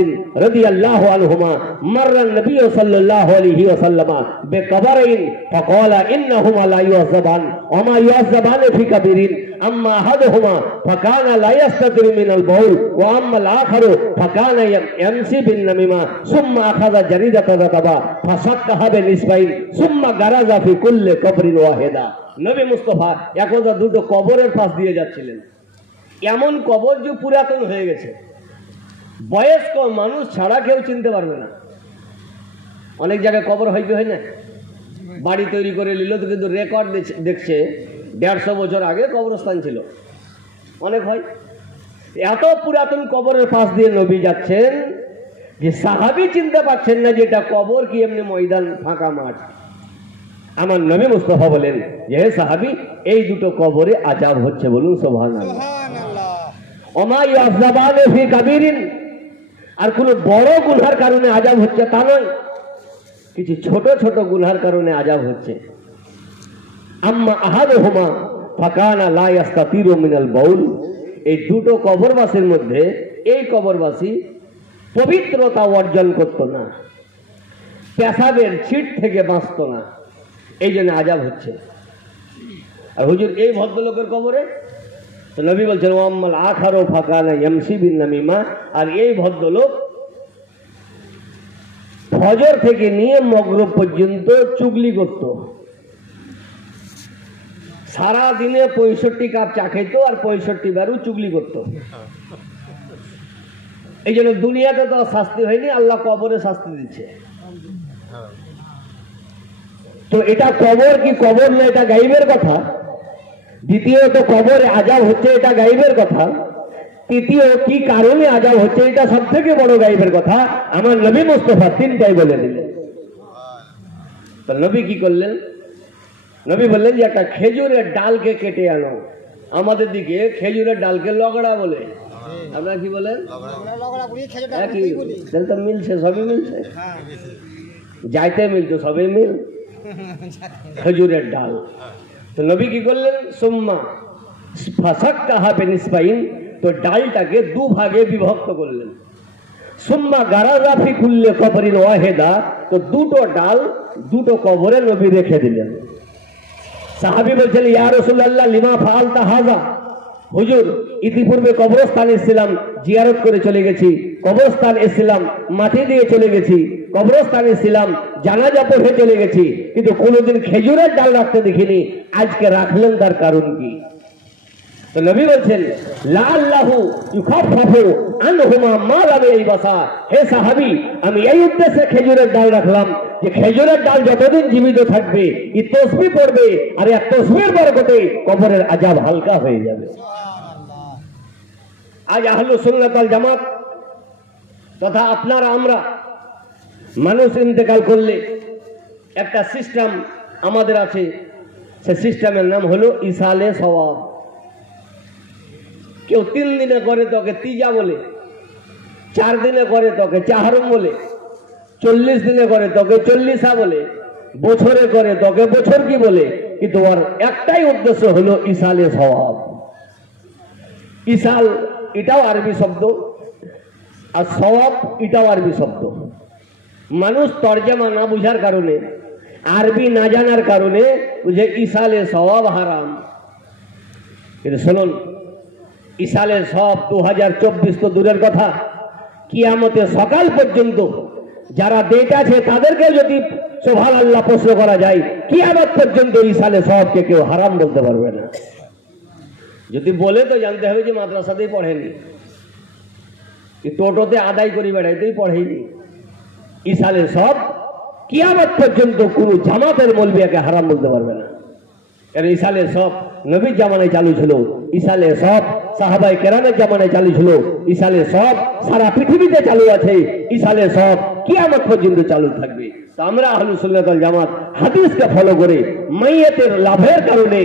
রাদিয়াল্লাহু আনহুমা মাররা নবী সাল্লাল্লাহু আলাইহি ওয়াসাল্লাম বিকবরাইন ফাকালা ইন্নাহুমা লা ইউযাবান ওয়া মা ইউযাবান ফি কাবীরিন আম্মা আহাদুহুমা ফাকানা লা ইস্তাতিরু মিনাল বাউল ওয়া আম্মা আল আখারু ফাকানা ইয়ামশি বিন নামিমা সুম্মা আখাযা জারিদাতান রাকাবা ফাসাক্কাহা বিনিসবাইন সুম্মা গারাজা ফি কুল্লি কবরিন ওয়াহিদা। নবী মুস্তাফা একদা দুটো কবরের পাশ দিয়ে যাচ্ছিলেন। এমন কবর যে পুরাতন হয়ে গেছে, বয়স্ক মানুষ ছাড়া কেউ চিনতে পারবে না। অনেক জায়গায় কবর হয়তো হয় না, বাড়ি তৈরি করে নিল তো কিন্তু রেকর্ড দেখছে 150 বছর আগে কবরস্থান ছিল। অনেক হয়। এত পুরাতন কবরের পাশ দিয়ে নবী যাচ্ছেন যে সাহাবী চিনতে পারছেন না যে এটা কবর কি এমনি ময়দান, ফাঁকা মাঠ। আমার নবী মুস্তাফা বলেন যে হে সাহাবী, এই দুটো কবরে আযাব হচ্ছে, বলুন সুবহানাল্লাহ। ওমা ইয়াযাবান ফি কাবীরিন, আর কোন বড় গুনার কারণে আযাব হচ্ছে তা নয়, কিছু ছোট ছোট গুনার কারণে আযাব হচ্ছে। আম্মা আহাদুহুমা ফাকানা লা ইস্তাতিরু মিনাল বাউল, এই দুটো কবরবাসীর মধ্যে এই কবরবাসী পবিত্রতা অর্জন করত না, পেশাবের ছিট থেকে বাঁচত না, এই জন্য আযাব হচ্ছে। আর হুজুর এই ভদ্রলোকের কবরে তো নবী বলছেন ওয়াম্মাল আখারু ফাকানা ইয়ামশি বিন নামিমা, আর এই ভদ্রলোক ফজর থেকে নিয়ে মাগরিব পর্যন্ত চুগলি করত। সারা দিনে 65 কাপ চা খেত আর 65 বারও চুগলি করত। এই জন্য দুনিয়াতে তো শাস্তি হয়নি, আল্লাহ কবরে শাস্তি দিচ্ছে। তো এটা কবর কি কবর না, এটা গাইবের কথা। দ্বিতীয়ত কবরে আযাব হচ্ছে, এটা গাইবের কথা। তৃতীয় কি কারণে আযাব হচ্ছে, এটা সব থেকে বড় গাইবের কথা। আমার নবী মুস্তাফা তিনটাই বলে দিলেন। তো নবী কি করলেন? নবী বললেন যে একটা খেজুরের ডালকে কেটে আনো। আমাদের দিকে খেজুরের ডালকে লগড়া বলে, আপনারা কি বলেন? তাহলে তো মিলছে, সবই মিলছে, যাইতে মিলছে, সবই মিল, খেজুরের ডাল। তো নবী কি করলেন? সুম্মা ফাসাক্কাহা বিনিসবাইন, তো ডালটাকে দুভাগে বিভক্ত করলেন। সুম্মা গারাজা ফি কুল্লি কবরিন ওয়াহিদা, তো দুটো ডাল দুটো কবরে নবী রেখে দিলেন। সাহাবী বলছেন ইয়া রাসূলুল্লাহ লিমা ফাআলতা হাযা, হুজুর ইতিপূর্বে কবরস্থানে ছিলাম, জিয়ারত করে চলে গেছি, কবরস্থান এসেছিলাম, মাটি দিয়ে চলে গেছি, কবরস্থানে ছিলাম, জানাজা পড়ে চলে গেছি, কিন্তু কোনোদিন খেজুরের ডাল রাখতে দেখিনি, আজকে রাখলেন, তার কারণ কি? তো নবী বলছেন লাআল্লাহু ইউখাফফু আনহুমা মা লাম ইয়াবাসা, হে সাহাবী, আমি এই উদ্দেশ্যে খেজুরের ডাল রাখলাম যে খেজুরের ডাল যতদিন জীবিত থাকবে এই তাসবিহ পড়বে, আর এই তাসবিহের বরকতে কবরের আযাব হালকা হয়ে যাবে। আজ আহলুস সুন্নাত ওয়াল জামাত তথা আপনারা আমরা মানুষ ইন্তেকাল করলে একটা সিস্টেম আমাদের আছে, সে সিস্টেমের নাম হলো ইসালে সওয়াব। কেউ 3 দিনে করে তোকে তিজা বলে, 4 দিনে করে তোকে চাহরম বলে, 40 দিনে করে তোকে 40 বলে, বছরে করে তোকে বছর কি বলে, কিন্তু ওর একটাই উদ্দেশ্য হলো ইসালে সওয়াব। ইসাল এটাও আরবি শব্দ, আর সওয়াব এটাও আরবি শব্দ। মানুষ তরজমা না বুঝার কারণে, আরবি না জানার কারণে বুঝে ইসালে সওয়াব হারাম। কিন্তু শুনুন, ইসালে সওয়াব 2024 তো দূরের কথা, কিয়ামতে সকাল পর্যন্ত যারা ডেট আছে তাদেরকে যদি সুবহানাল্লাহ প্রশ্ন করা যায়, কিয়ামত পর্যন্ত ইসালে সওয়াবকে কেউ হারাম বলতে পারবে না। যদি বলে তো জানতে হবে যে মাদ্রাসাতেই পড়েনি, টোটোতে আদায় করি বেড়াইতেই পড়েনি। ইসালে সওয়াব কিয়ামত পর্যন্ত কোন জামাতের মৌলবিয়াকে হারাম বলতে পারবে না। কারণ ইসালে সওয়াব নবীর জামানায় চালু ছিল, ইসালে সওয়াব সাহাবায়ে কেরামের জামানায় চালু ছিল, ইসালে সওয়াব সারা পৃথিবীতে চালু আছে, ইসালে সওয়াব কিয়ামত পর্যন্ত চালু থাকবে। তো আমরা আহলুস সুন্নাত ওয়াল জামাত হাদিসকে ফলো করে মাইয়াতের লাভের কারণে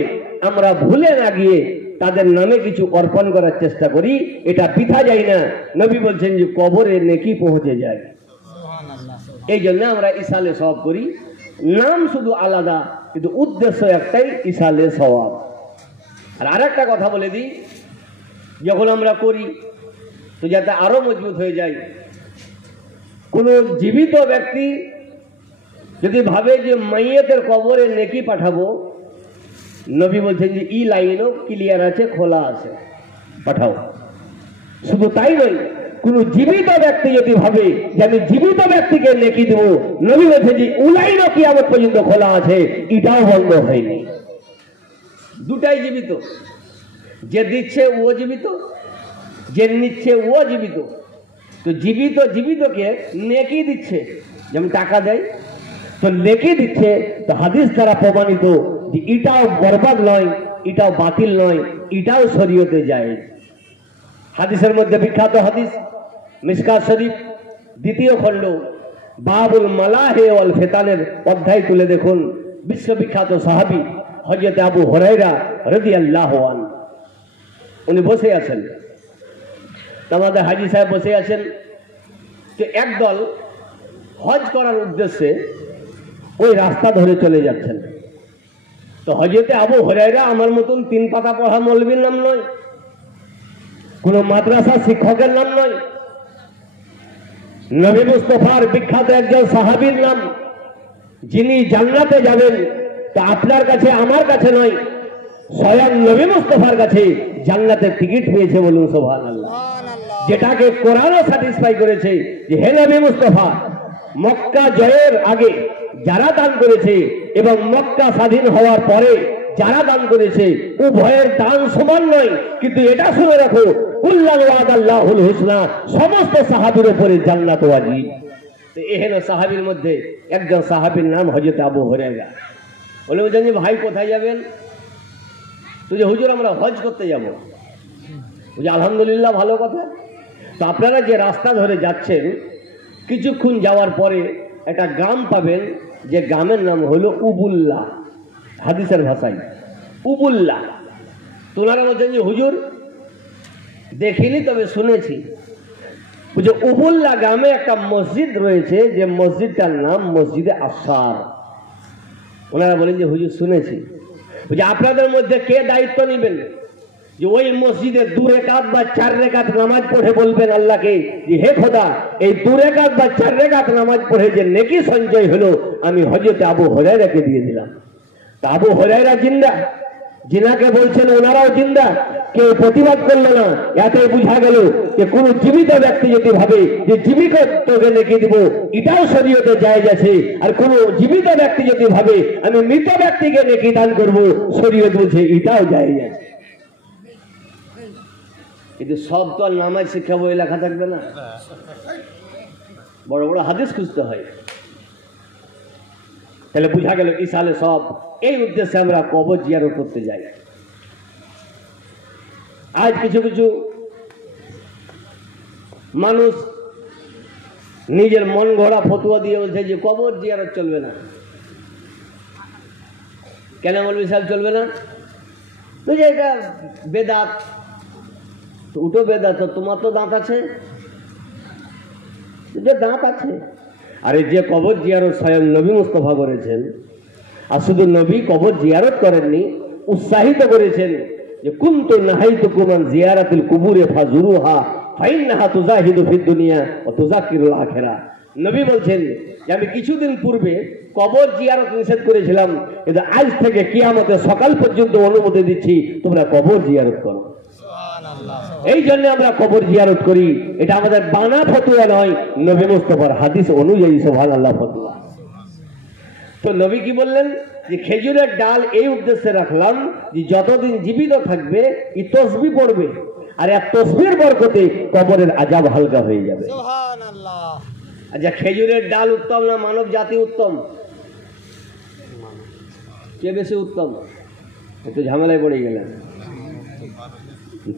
আমরা ভুলে না গিয়ে তাদের নামে কিছু অর্পণ করার চেষ্টা করি, এটা বৃথা যায় না। নবী বলছেন যে কবরে নেকি পৌঁছে যায়। এই জন্য আমরা ইসালে সওয়াব করি, নাম শুধু আলাদা কিন্তু উদ্দেশ্য একটাই, ইসালে সওয়াব। আর আরেকটা কথা বলে দিই, যখন আমরা করি তো যাতে আরো মজবুত হয়ে যায়। কোন জীবিত ব্যক্তি যদি ভাবে যে মাইয়াতের কবরে নেকি পাঠাবো, নবী বলছেন যে ই লাইনও ক্লিয়ার আছে, খোলা আছে, পাঠাও। শুধু তাই নয়, কোন জীবিত ব্যক্তি যদি ভাবে যে আমি জীবিত ব্যক্তিকে নেকি দেবো, নবী বলছেন যে উলাইনও কিয়ামত পর্যন্ত খোলা আছে, এটাও বন্ধ হয়নি। দুটাই জীবিত, যে দিচ্ছে ও জীবিত, যে নিচ্ছে ও জীবিত। তো জীবিতকে নেকি দিচ্ছে, যেমন টাকা দেয় তো নেকি দিচ্ছে। তো হাদিস দ্বারা প্রমাণিত যে এটাও বরবাদ নয়, এটাও বাতিল নয়, এটাও শরীয়তে যায়। হাদিসের মধ্যে বিখ্যাত হাদিস মিশকাত শরীফ 2য় খণ্ড বাবুল মালাহে ওয়াল ফিতানের অধ্যায় তুলে দেখুন। বিশ্ববিখ্যাত সাহাবী হযরত আবু হুরায়রা রাদিয়াল্লাহু আনহু উনি বসে আছেন, আমাদের হাজী সাহেব বসে আছেন। যে একদল হজ করার উদ্দেশ্যে ওই রাস্তা ধরে চলে যাচ্ছেন। তো হযরত আবু হুরায়রা আমার মতন 3 পাতা পড়া মৌলবীর নাম নয়, কোন মাদ্রাসা শিক্ষকের নাম নয়, নবী মুস্তাফার বিখ্যাত একজন সাহাবীর নাম, যিনি জান্নাতে যাবেন। তা আপনার কাছে আমার কাছে নয়, স্বয়ং নবী মুস্তাফার কাছে জান্নাতের টিকিট পেয়েছে, বলুন সুবহানাল্লাহ। যেটাকে কোরআনও স্যাটিসফাই করেছে যে হে নবী মুস্তাফা, মক্কা জয়ের আগে যারা দান করেছে এবং মক্কা স্বাধীন হওয়ার পরে যারা দান করেছে, উভয়ের দান সমান নয়, কিন্তু এটা শুনে রাখো কুল্লান ওয়াদাল্লাহুল হুসনা, সমস্ত সাহাবীর উপরে জান্নাত ওয়াজিব। তো এহেন সাহাবীর মধ্যে একজন সাহাবীর নাম হযরত আবু হুরায়রা। বলে বলছেন যে ভাই কোথায় যাবেন? তো যে হুজুর আমরা হজ করতে যাব। বুঝে আলহামদুলিল্লাহ, ভালো কথা। তো আপনারা যে রাস্তা ধরে যাচ্ছেন, কিছুক্ষণ যাওয়ার পরে একটা গ্রাম পাবেন, যে গ্রামের নাম হলো উবুল্লাহ। হাদিসের ভাষায় উবুল্লাহ। তোনারা বলছেন যে হুজুর দেখিনি, তবে শুনেছি। বুঝে উবুল্লাহ গ্রামে একটা মসজিদ রয়েছে, যে মসজিদটার নাম মসজিদে আসার। ওনারা বলেন যে হুজুর শুনেছি। বুঝে আপনাদের মধ্যে কে দায়িত্ব নেবেন যে ওই মসজিদে 2 রাকাত বা 4 রাকাত নামাজ পড়ে বলবেন আল্লাহকে যে হে খোদা, এই 2 রাকাত বা 4 রাকাত নামাজ পড়ে যে নেকি সঞ্চয় হলো, আমি হযরত আবু হুরায়রাকে দিয়ে দিলাম। তা আবু হুরায়রা জিন্দা, যিনাকে বলছেন ওনারাও জিন্দা, কেউ প্রতিবাদ করলো না। এতেই বুঝা গেল যে কোন জীবিত ব্যক্তি যদি ভাবে যে জীবিত তোকে নেকি দিব, এটাও শরীয়তে জায়েজ আছে। আর কোন জীবিত ব্যক্তি যদি ভাবে আমি মৃত ব্যক্তিকে নেকি দান করব, শরীয়ত বলছে এটাও জায়েজ আছে। কিন্তু সব তো আর নামাজ শিক্ষা বই লেখা থাকবে না, বড় বড় হাদিস খুঁজতে হয়। তাহলে বুঝা গেল ইসালে সওয়াব, এই উদ্দেশ্যে আমরা কবর জিয়ারত করতে যাই। আজ কিছু কিছু মানুষ নিজের মন গড়া ফতোয়া দিয়ে বলছে যে কবর জিয়ারত চলবে না। কেন মৌলভী সাহেব চলবে না? তো যে এটা বেদাত, তো উঠো বেদাত, তোমার তো দাঁত আছে, যে দাঁত আছে। আরে যে কবর জিয়ারত স্বয়ং নবী মুস্তফা করেছেন, আর শুধু নবী কবর জিয়ারত করেননি, উৎসাহিত করেছেন যে কুনতু নাহাইতুকুম আন জিয়ারাতিল কুবুরি ফাজুরুহা ফাইন্নাহা তুজাহিদু ফিদ দুনিয়া ওয়া তুযাক্কিরুল আখিরাহ। নবী বলছেন যে আমি কিছুদিন পূর্বে কবর জিয়ারত নিষেধ করেছিলাম, কিন্তু আজ থেকে কিয়ামতের সকাল পর্যন্ত অনুমতি দিচ্ছি তোমরা কবর জিয়ারত করো। এই জন্য আমরা কবর জিয়ারত করি। এটা আমাদের বানা ফতোয়া নয়, নবী মুস্তাফার হাদিস অনুযায়ী সুবহানাল্লাহ ফতোয়া। তো নবী কি বললেন যে খেজুরের ডাল এই উদ্দেশ্যে রাখলাম যে যতদিন জীবিত থাকবে এই তসবিহ পড়বে, আর এক তসবিহের বরকতে কবরের আযাব হালকা হয়ে যাবে। সুবহানাল্লাহ। আচ্ছা, খেজুরের ডাল উত্তম না মানব জাতি উত্তম? কে বেশি উত্তম? একটু ঝামেলায় পড়ে গেলেন,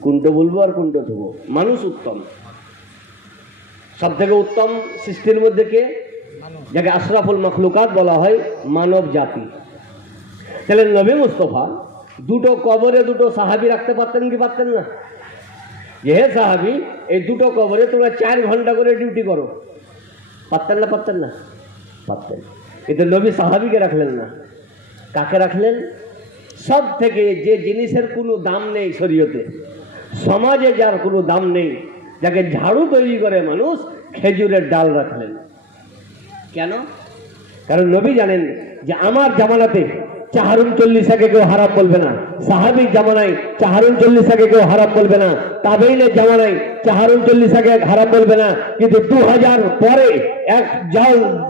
কোনটা বলবো আর কোনটা থবো? মানুষ উত্তম, সব থেকে উত্তম সৃষ্টির মধ্যে কে? যাকে আশরাফুল মখলুকাত বলা হয়, মানব জাতি। তাহলে নবী মুস্তফা দুটো কবরে দুটো সাহাবী রাখতে পারতেন কি পারতেন না? যে হে সাহাবী, এই দুটো কবরে তোমরা 4 ঘন্টা করে ডিউটি করো, পারতেন না? পারতেন না? পারতেন। কিন্তু নবী সাহাবীকে রাখলেন না। কাকে রাখলেন? সব থেকে যে জিনিসের কোনো দাম নেই শরীয়তে, সমাজে যার কোনো দাম নেই, যাকে ঝাড়ু তৈরি করে মানুষ, খেজুরের ডাল রাখলেন। কেন? কারণ নবী জানেন যে আমার জামানাতে চাহারুন চল্লিশাকে কেউ হারাম বলবে না, সাহাবীর জামানায় চাহারুন চল্লিশাকে কেউ হারাম বলবে না, তাবেইনের জামানায় চাহারুন চল্লিশাকে হারাম বলবে না। কিন্তু 2000 পরে এক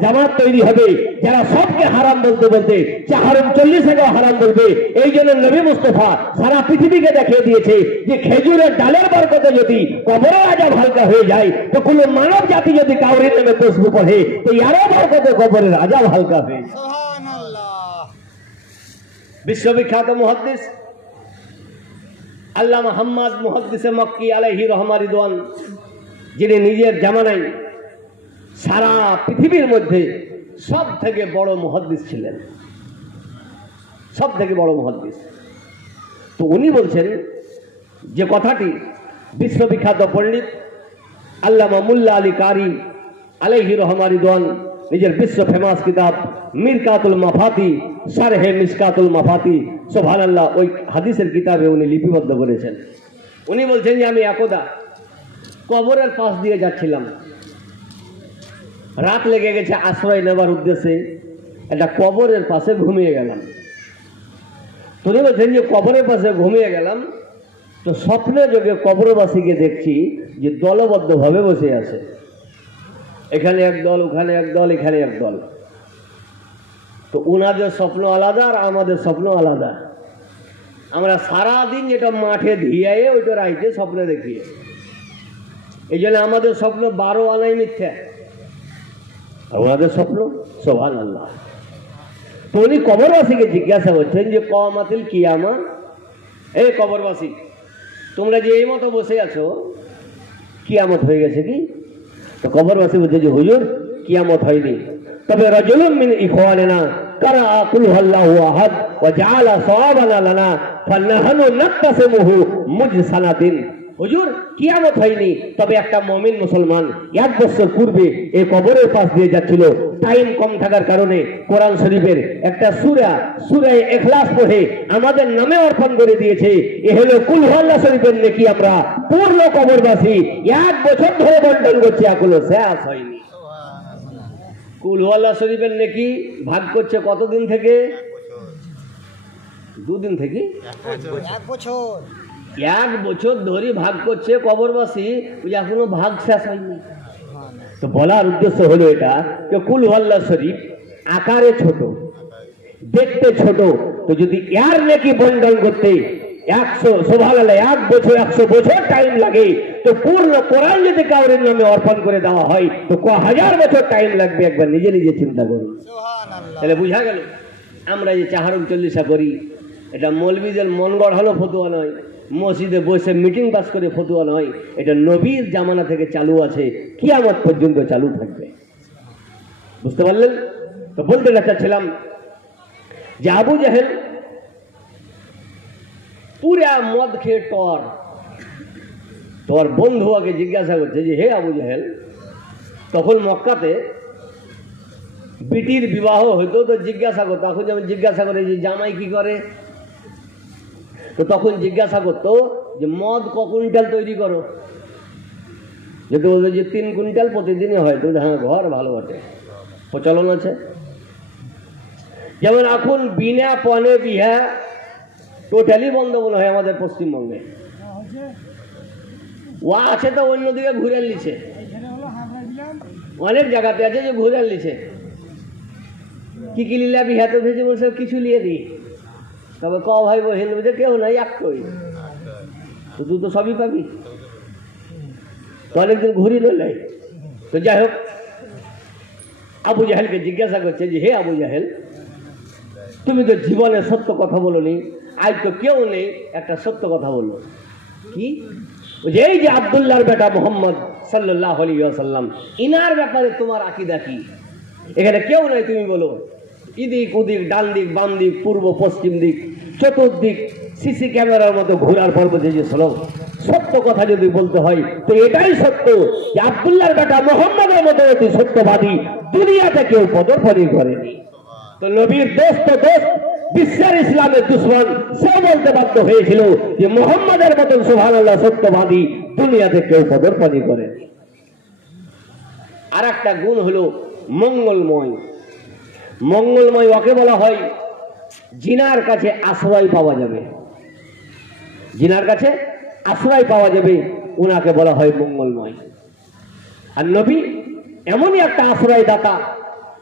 জামাত তৈরি হবে যারা সবকে হারাম বলতে বলতে চাহারুন চল্লিশাকেও হারাম বলবে। এই জন্য নবী মুস্তফা সারা পৃথিবীকে দেখিয়ে দিয়েছে যে খেজুরের ডালের বরকতে যদি কবরের আযাব হালকা হয়ে যায়, তো কোন মানব জাতি যদি কাউরি নামে তসবিহ পড়ে, তো ইয়ারও বরকতে কবরের আযাব হালকা হয়ে যায়। সুবহানাল্লাহ। বিশ্ববিখ্যাত মুহাদ্দিস আল্লামা মুহাম্মদ মুহাদ্দিসে মক্কি আলাইহি রহমা রিদওয়ান, যিনি নিজের জামানায় সারা পৃথিবীর মধ্যে সব থেকে বড় মুহাদ্দিস ছিলেন, সব থেকে বড় মুহাদ্দিস। তো উনি বলছেন যে কথাটি বিশ্ববিখ্যাত পণ্ডিত আল্লামা মুল্লা আলী কারি আলাইহি রহমা রিদওয়ান নিজের বিশ্ব ফেমাস কিতাব মিরকাতুল মাফাতি শারহে মিশকাতুল মাফাতি, সুবহানাল্লাহ, ওই হাদিসের কিতাবে উনি লিপিবদ্ধ করেছেন। উনি বলছেন যে আমি একদা কবরের পাশ দিয়ে যাচ্ছিলাম, রাত লেগে গেছে, আশ্রয় নেবার উদ্দেশ্যে একটা কবরের পাশে ঘুমিয়ে গেলাম। তো উনি বলছেন যে কবরের পাশে ঘুমিয়ে গেলাম, তো স্বপ্নে যোগে কবরবাসীকে দেখছি যে দলবদ্ধভাবে বসে আছে, এখানে এক দল, ওখানে এক দল, এখানে এক দল। তো ওনাদের স্বপ্ন আলাদা আর আমাদের স্বপ্ন আলাদা। আমরা সারাদিন যেটা মাঠে ধিয়ায়ে ওইটা রাইতে স্বপ্নে দেখিয়ে, এই জন্য আমাদের স্বপ্ন 12 আনাই মিথ্যা, আর ওনাদের স্বপ্ন সুবহানাল্লাহ। তো উনি কবরবাসীকে জিজ্ঞাসা করছেন যে কিয়ামাতুল কিয়ামা, এই কবরবাসী তোমরা যে এই মতো বসে আছো, কিয়ামত হয়ে গেছে কি? তো কবরবাসী বলছে যে হুজুর কিয়ামত হয়নি, তবে রাজুলুম মিন ইখওয়ানিনা কারা কুল হুয়াল্লাহু আহাদ ওয়া জাআলা সাওয়াবানা লানা ফানাহনু নাকতাসিমুহু মুজসানাতিন। হুজুর কিয়ামত হয়নি, তবে একটা মুমিন মুসলমান 1 বছর পূর্বে এই কবরের পাশ দিয়ে যাচ্ছিল, টাইম কম থাকার কারণে কোরআন শরীফের একটা সূরা ইখলাস পড়ে আমাদের নামে অর্পণ করে দিয়েছে। এ হলো কুল হুয়াল্লাহ শরীফের নেকি। আমরা পূর্ণ কবরবাসী 1 বছর ধরে বন্টন করছি, এখনো শেষ হয়নি। কুল হুয়াল্লাহ শরীফের নেকি ভাগ করছে কতদিন থেকে? 2 দিন থেকে 1 বছর। 1 বছর ধরে ভাগ করছে কবরবাসী, এখনো ভাগ শেষ হয়নি। তো বলার উদ্দেশ্য হলো এটা যে কুল হুয়াল্লাহ শরীফ আকারে ছোট, দেখতে ছোট, তো যদি এর নেকি বন্টন করতে 100 সুবহানাল্লাহ 1 বছর 100 বছর টাইম লাগে, তো পূর্ণ কোরআন যদি কাউরের নামে অর্পণ করে দেওয়া হয় তো হাজার বছর টাইম লাগবে। একবার নিজে নিজে চিন্তা করুন। সুবহানাল্লাহ। তাহলে বুঝা গেল আমরা যে চাহারুন চল্লিশা করি, এটা মৌলবীদের মন গড়ানো ফতোয়া নয়, মসজিদে বসে মিটিং পাস করে ফতোয়া নয়, এটা নবীর জামানা থেকে চালু আছে, কিয়ামত পর্যন্ত চালু থাকবে। বুঝতে পারলেন? তো বলতে চাচ্ছিলাম যে আবু জাহেল পুরা মদ খেয়ে টর। তোমার বন্ধু আগে জিজ্ঞাসা করছে যে হে আবু জাহেল, তখন মক্কাতে বিটির বিবাহ হইতো তো জিজ্ঞাসা করতো, এখন যেমন জিজ্ঞাসা করে যে জামাই কি করে, তো তখন জিজ্ঞাসা করতো যে মদ ক কুইন্টাল তৈরি করো, যদি বলতো যে 3 কুইন্টাল প্রতিদিনই হয়, তো হ্যাঁ ঘর ভালো বটে, প্রচলন আছে। যেমন এখন বিনা পণে বিহা টোটালি বন্ধ মনে হয় আমাদের পশ্চিমবঙ্গে। ও আছে তো অন্যদিকে ঘুরে নিছে, অনেক জায়গাতে আছে যে ঘুরে নিছে। কি কি লীলা বিহা তো ভেজে বলছে কিছু লিয়ে দিই, তবে ক ভাই বহিন বুঝে কেউ নাই এক কই, তো তুই তো সবই পাবি, তো অনেকদিন ঘুরি নেই। তো যাই হোক, আবু জাহেলকে জিজ্ঞাসা করছে যে হে আবু জাহেল, তুমি তো জীবনে সত্য কথা বলোনি, আজ তো কেউ নেই, একটা সত্য কথা বললো। কি? এই যে আব্দুল্লাহর বেটা মোহাম্মদ সাল্লাল্লাহু আলাইহি ওয়াসাল্লাম, ইনার ব্যাপারে তোমার আকীদা কি? এখানে কেউ নাই, তুমি বলো। এদিক ওদিক, ডান দিক বাম দিক, পূর্ব পশ্চিম দিক, চতুর্দিক সিসি ক্যামেরার মতো ঘোরার পর বলছে যে শোনো, সত্য কথা যদি বলতে হয় তো এটাই সত্য যে আব্দুল্লাহর বেটা মোহাম্মদের মতো অতি সত্যবাদী দুনিয়াতে কেউ পদার্পণই করেনি। তো নবীর দোস্ত দোস্ত, বিশ্বের ইসলামের দুশ্মন, সে বলতে বাধ্য হয়েছিল যে মোহাম্মদের মতন সুবহানাল্লাহ সত্যবাদী দুনিয়াতে কেউ পদার্পণই করেনি। আর একটা গুণ হলো মঙ্গলময়। মঙ্গলময় ওকে বলা হয় জিনার কাছে আশ্রয় পাওয়া যাবে, জিনার কাছে আশ্রয় পাওয়া যাবে, ওনাকে বলা হয় মঙ্গলময়। আর নবী এমনই একটা আশ্রয় দাতা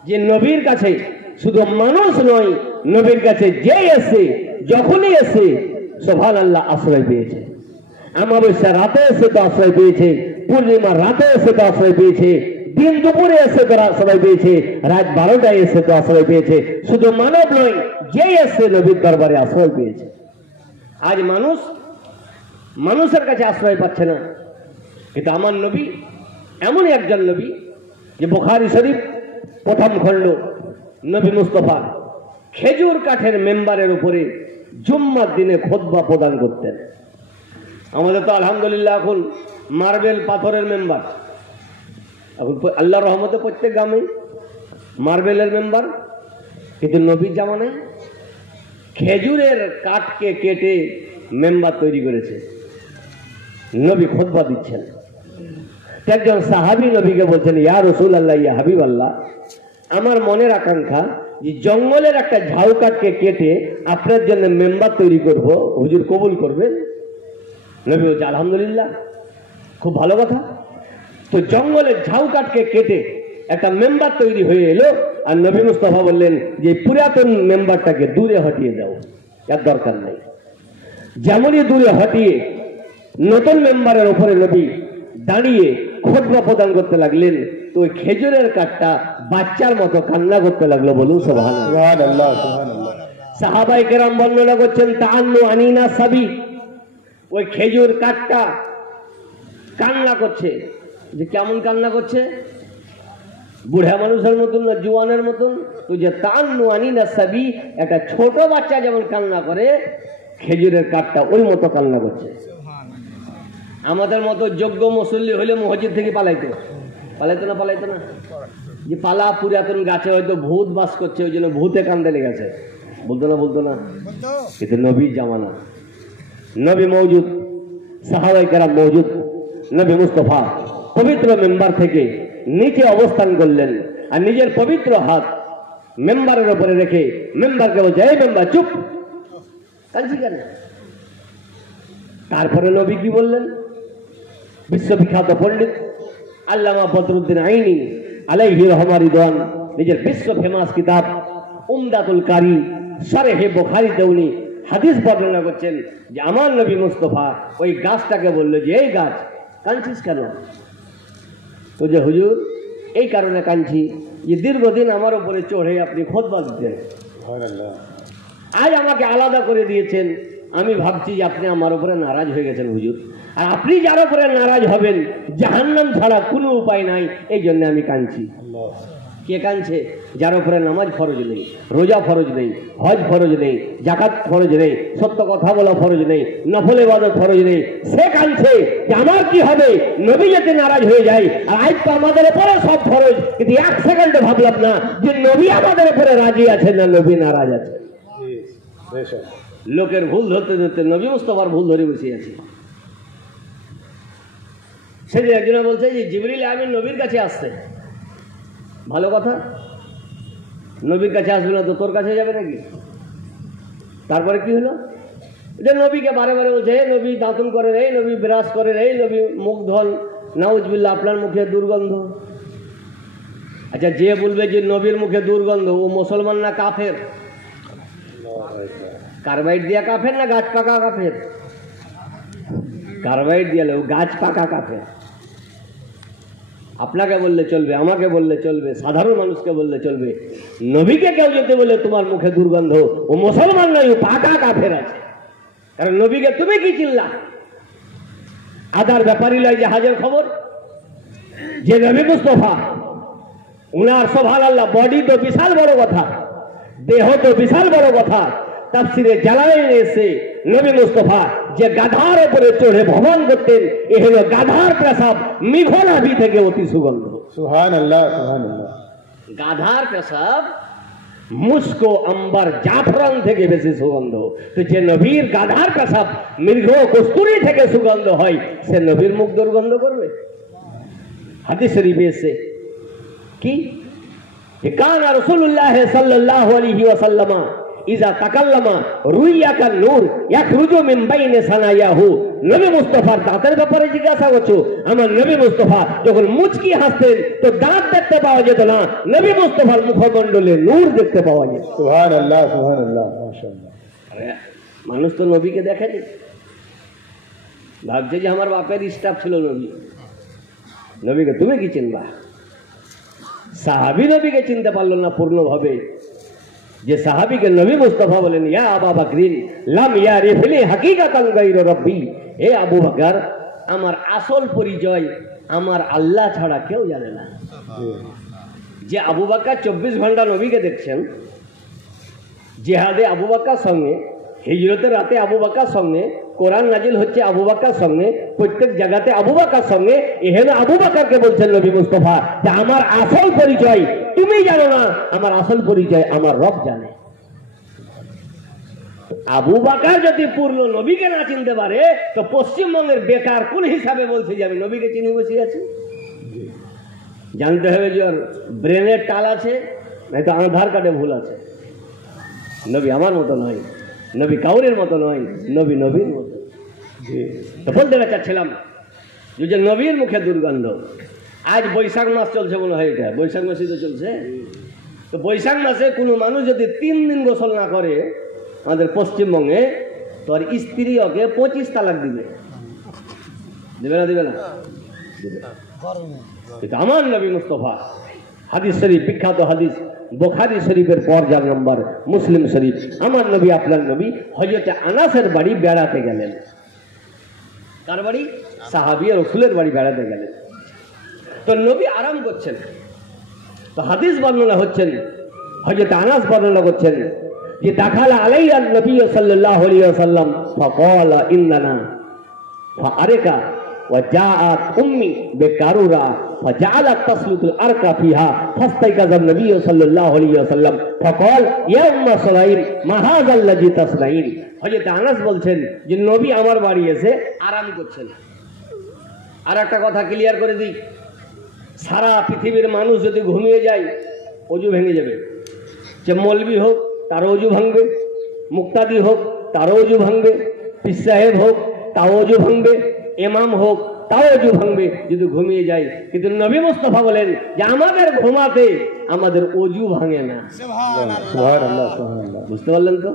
যে নবীর কাছে শুধু মানুষ নয়, নবীর কাছে যে এসে যখনই এসে সুবহানাল্লাহ আশ্রয় পেয়েছে। অমাবস্যা রাতে এসে তো আশ্রয় পেয়েছে, পূর্ণিমা রাতে এসে তো আশ্রয় পেয়েছে, দিন দুপুরে এসে তো আশ্রয় পেয়েছে, রাত 12টায় এসে তো আশ্রয় পেয়েছে। শুধু মানব নয়, যে এসে নবীর দরবারে আশ্রয় পেয়েছে। আজ মানুষ মানুষের কাছে আশ্রয় পাচ্ছে না, কিন্তু আমার নবী এমনই একজন নবী যে বুখারী শরীফ প্রথম খণ্ড, নবী মুস্তাফা খেজুর কাঠের মেম্বারের উপরে জুম্মার দিনে খুতবা প্রদান করতেন। আমাদের তো আলহামদুলিল্লাহ এখন মার্বেল পাথরের মেম্বার, এখন আল্লাহর রহমতে প্রত্যেক গ্রামে মার্বেলের মেম্বার, কিন্তু নবীর জামানায় খেজুরের কাঠকে কেটে মেম্বার তৈরি করেছে, নবী খুতবা দিচ্ছেন। একজন সাহাবী নবীকে বলছেন, ইয়া রাসূলুল্লাহ, ইয়া হাবিবাল্লাহ, আমার মনের আকাঙ্ক্ষা যে জঙ্গলের একটা ঝাউ কাঠকে কেটে আপনার জন্য মেম্বার তৈরি করব, হুজুর কবুল করবেন? নবী বলছে আলহামদুলিল্লাহ, খুব ভালো কথা। তো জঙ্গলের ঝাউ কাঠকে কেটে একটা মেম্বার তৈরি হয়ে এলো, আর নবী মুস্তাফা বললেন যে পুরাতন মেম্বারটাকে দূরে হটিয়ে দাও, এর দরকার নেই। যেমনই দূরে হটিয়ে নতুন মেম্বারের উপরে নবী দাঁড়িয়ে খুতবা প্রদান করতে লাগলেন, তো ওই খেজুরের কাঠটা বাচ্চার মতো কান্না করতে লাগলো। বলুন সুবহানাল্লাহ। সাহাবায়ে কেরাম বর্ণনা করছেন, তাআন্নু আনিনা সাবি, ওই খেজুর কাঠটা কান্না করছে। যে কেমন কান্না করছে? বুড়া মানুষের মতন না জওয়ানের মতন? তো যে তাআন্নু আনিনা সাবি, একটা ছোট বাচ্চা যেমন কান্না করে, খেজুরের কাঠটা ওই মতো কান্না করছে। আমাদের মতো যোগ্য মুসল্লি হলে মসজিদ থেকে পালাইতো না? যে পালা পুরাতন গাছে হয়তো ভূত বাস করছে, ওই জন্য ভূতে কান্দে লেগেছে, বলতো না। কিন্তু নবীর জামানা, নবী মওজুদ, সাহাবায়ে কেরাম মওজুদ, নবী মুস্তাফা পবিত্র মেম্বার থেকে নিচে অবস্থান করলেন, আর নিজের পবিত্র হাত মেম্বারের উপরে রেখে মেম্বারকে বলছে, এই মেম্বার চুপ, কাঁদছি কেন? তারপরে নবী কি বললেন? বিশ্ববিখ্যাত পণ্ডিত আল্লামা বদরুদ্দিন আইনি আলাইহি রহমাতুল্লাহ রিদওয়ান নিজের বিশ্ব ফেমাস কিতাব উমদাতুল কারি শরহে বুখারীতে উনি হাদিস বর্ণনা করছেন যে আমার নবী মুস্তাফা ওই গাছটাকে বলল যে এই গাছ, কাঁদছিস কেন? তো যে হুজুর এই কারণে কাঁদছি যে দীর্ঘদিন আমার উপরে চড়ে আপনি খুতবা দিতেন, আজ আমাকে আলাদা করে দিয়েছেন, আমি ভাবছি যে আপনি আমার উপরে নারাজ হয়ে গেছেন হুজুর, আর আপনি যার উপরে নারাজ হবেন জাহান্নাম ছাড়া কোনো উপায় নাই, এই জন্য আমি কাঁদছি। কে কাঁদছে? যার উপরে নামাজ ফরজ নেই, রোজা ফরজ নেই, হজ ফরজ নেই, জাকাত ফরজ নেই, সত্য কথা বলা ফরজ নেই, নফল ইবাদত ফরজ নেই। সে কাঁদছে যে আমার কি হবে, নবী যাতে নারাজ হয়ে যায়। আর আজ তো আমাদের উপরে সব ফরজ, কিন্তু এক সেকেন্ডে ভাবলাম না যে নবী আমাদের উপরে রাজি আছেন না নবী নারাজ আছে। লোকের ভুল ধরতে ধরতে নবী মুস্তাফার ভুল ধরে বসে আছে। সেদিন একজনে বলছে যে জিবরিল আমিন নবীর কাছে আসছে। ভালো কথা, নবীর কাছে আসবে না তো তোর কাছে যাবে নাকি? তারপরে কি হলো? যে নবীকে বারে বারে বলছে, এই নবী দাঁতন করেন, এই নবী বিরাজ করেন, এই নবী মুখ ধন, নাউজবিল্লাহ আপনার মুখে দুর্গন্ধ। আচ্ছা, যে বলবে যে নবীর মুখে দুর্গন্ধ, ও মুসলমান না কাফের? কার্বাইড দিয়া কাফের না গাছ পাকা কাফের? কার্বাইড দিয়ালে ও গাছ পাকা কাফের। আপনাকে বললে চলবে, আমাকে বললে চলবে, সাধারণ মানুষকে বললে চলবে। নবীকে কেউ যদি বলে তোমার মুখে দুর্গন্ধ, ও মুসলমান নয়, ও পাকা কাফের আছে। কারণ নবীকে তুমি কি চিনলা? আদার ব্যাপারী লয় যে হাজার খবর। যে নবী মুস্তাফা, উনার সুবহানাল্লাহ বডি তো বিশাল বড় কথা, দেহ তো বিশাল বড় কথা। তাফসিরে জালালাইনে এসে নবী মুস্তাফা যে গাধার উপরে চড়ে ভ্রমণ করতেন, এ হলো গাধার পেশাব মিঘলাভি থেকে অতি সুগন্ধ। সুবহানাল্লাহ, সুবহানাল্লাহ। গাধার পেশাব মুস্ক আম্বার জাফরান থেকে বেশি সুগন্ধ। তো যে নবীর গাধার পেশাব মৃগ কস্তুরী থেকে সুগন্ধ হয়, সে নবীর মুখ দুর্গন্ধ করবে? হাদিস শরীফে এসে কি কানা রাসূলুল্লাহ সাল্লাল্লাহু আলাইহি ওয়াসাল্লাম ইজা তাকাল্লামা রুইয়া কান নূর ইয়াখরুজু মিন বাইনি সানায়াহু। নবী মুস্তাফার দাঁতের ব্যাপারে জিজ্ঞাসা করছো? আমার নবী মুস্তাফা যখন মুচকি হাসতেন তো দাঁত দেখতে পাওয়া যেত না, নবী মুস্তাফার মুখমণ্ডলে নূর দেখতে পাওয়া যেত। সুবহানাল্লাহ, সুবহানাল্লাহ, মাশাআল্লাহ। আরে মানুষ তো নবীকে দেখেনি, ভাবছে যে আমার বাপের স্টাফ ছিল নবী। নবীকে তুমি কি চিনবা? সাহাবী নবীকে চিনতে পারলো না পূর্ণভাবে। যে সাহাবীকে নবী মুস্তাফা বলেন, ইয়া আবু বকরিন লাম ইয়ারিফনি হাকিকাতান গায়রা রাব্বি, হে আবু বকর, আমার আসল পরিচয় আমার আল্লাহ ছাড়া কেউ জানে না। যে আবু বকর 24 ঘন্টা নবীকে দেখছেন, জিহাদে আবু বকর সঙ্গে, হিজরতের রাতে আবু বকর সঙ্গে, কোরআন নাজিল হচ্ছে আবু বকর সঙ্গে, প্রত্যেক জায়গাতে আবু বকর সঙ্গে, এখানে আবু বকরকে বলছেন নবী মুস্তাফা যে আমার আসল পরিচয় তুমি জানো না, আমার আসল পরিচয় আমার রব জানে। আবু বকর যদি পূর্ণ নবীকে না চিনতে পারে, তো পশ্চিমবঙ্গের বেকার কোন হিসাবে বলছে যে আমি নবীকে চিনে বসে আছি? জানতে হবে যে ওর ব্রেনের টাল আছে, নয়তো আধার কার্ডে ভুল আছে। নবী আমার মতো নয়, নবী কাউরের মতো নয়, নবী নবীর মতো। তো বলতে চাচ্ছিলাম যে নবীর মুখে দুর্গন্ধ। আজ বৈশাখ মাস চলছে মনে হয়, এটা বৈশাখ মাসই তো চলছে। তো বৈশাখ মাসে কোনো মানুষ যদি 3 দিন গোসল না করে আমাদের পশ্চিমবঙ্গে, তো আর স্ত্রী ওকে 25 তালাক দিবে। দেবে না? দেবে না? এটা আমার নবী মুস্তাফা। হাদিস শরীফ, বিখ্যাত হাদিস, বুখারী শরীফের পর 4 নম্বর, মুসলিম শরীফ। আমার নবী, আপনার নবী হযরত আনাসের বাড়ি বেড়াতে গেলেন। কার বাড়ি? সাহাবী রাসূলের বাড়ি বেড়াতে গেলেন। তো নবী আরাম করছেন। তো হাদিস বর্ণনা হচ্ছেন, হযরত আনাস বর্ণনা করছেন যে দাখালা আলাইয়া নবী সাল্লাল্লাহু আলাইহি ওয়াসাল্লাম ফাকালা ইন্নানা ফাআরিকা ওয়া জাআত উম্মি বিকারুরা فجعلت تسلط الارقى فيها فاستيقظ النبي صلى الله عليه وسلم فقال يا ام سليم ما هذا الذي تصنعين। হযরত আনাস বলছেন যে নবী আমার বাড়ি এসে আরাম করছেন। আর একটা কথা ক্লিয়ার করে দিই, সারা পৃথিবীর মানুষ যদি ঘুমিয়ে যায় অজু ভেঙে যাবে। যে মৌলবি হোক তার অজু ভাঙবে, মুক্তাদি হোক তার অজু ভাঙবে, পীর সাহেব হোক তাও অজু ভাঙবে, ইমাম হোক তাও অজু ভাঙবে যদি ঘুমিয়ে যায়। কিন্তু নবী মুস্তাফা বলেন যে আমাদের ঘুমাতে আমাদের অজু ভাঙে না। সুবহানাল্লাহ, সুবহানাল্লাহ। বুঝতে পারলেন তো?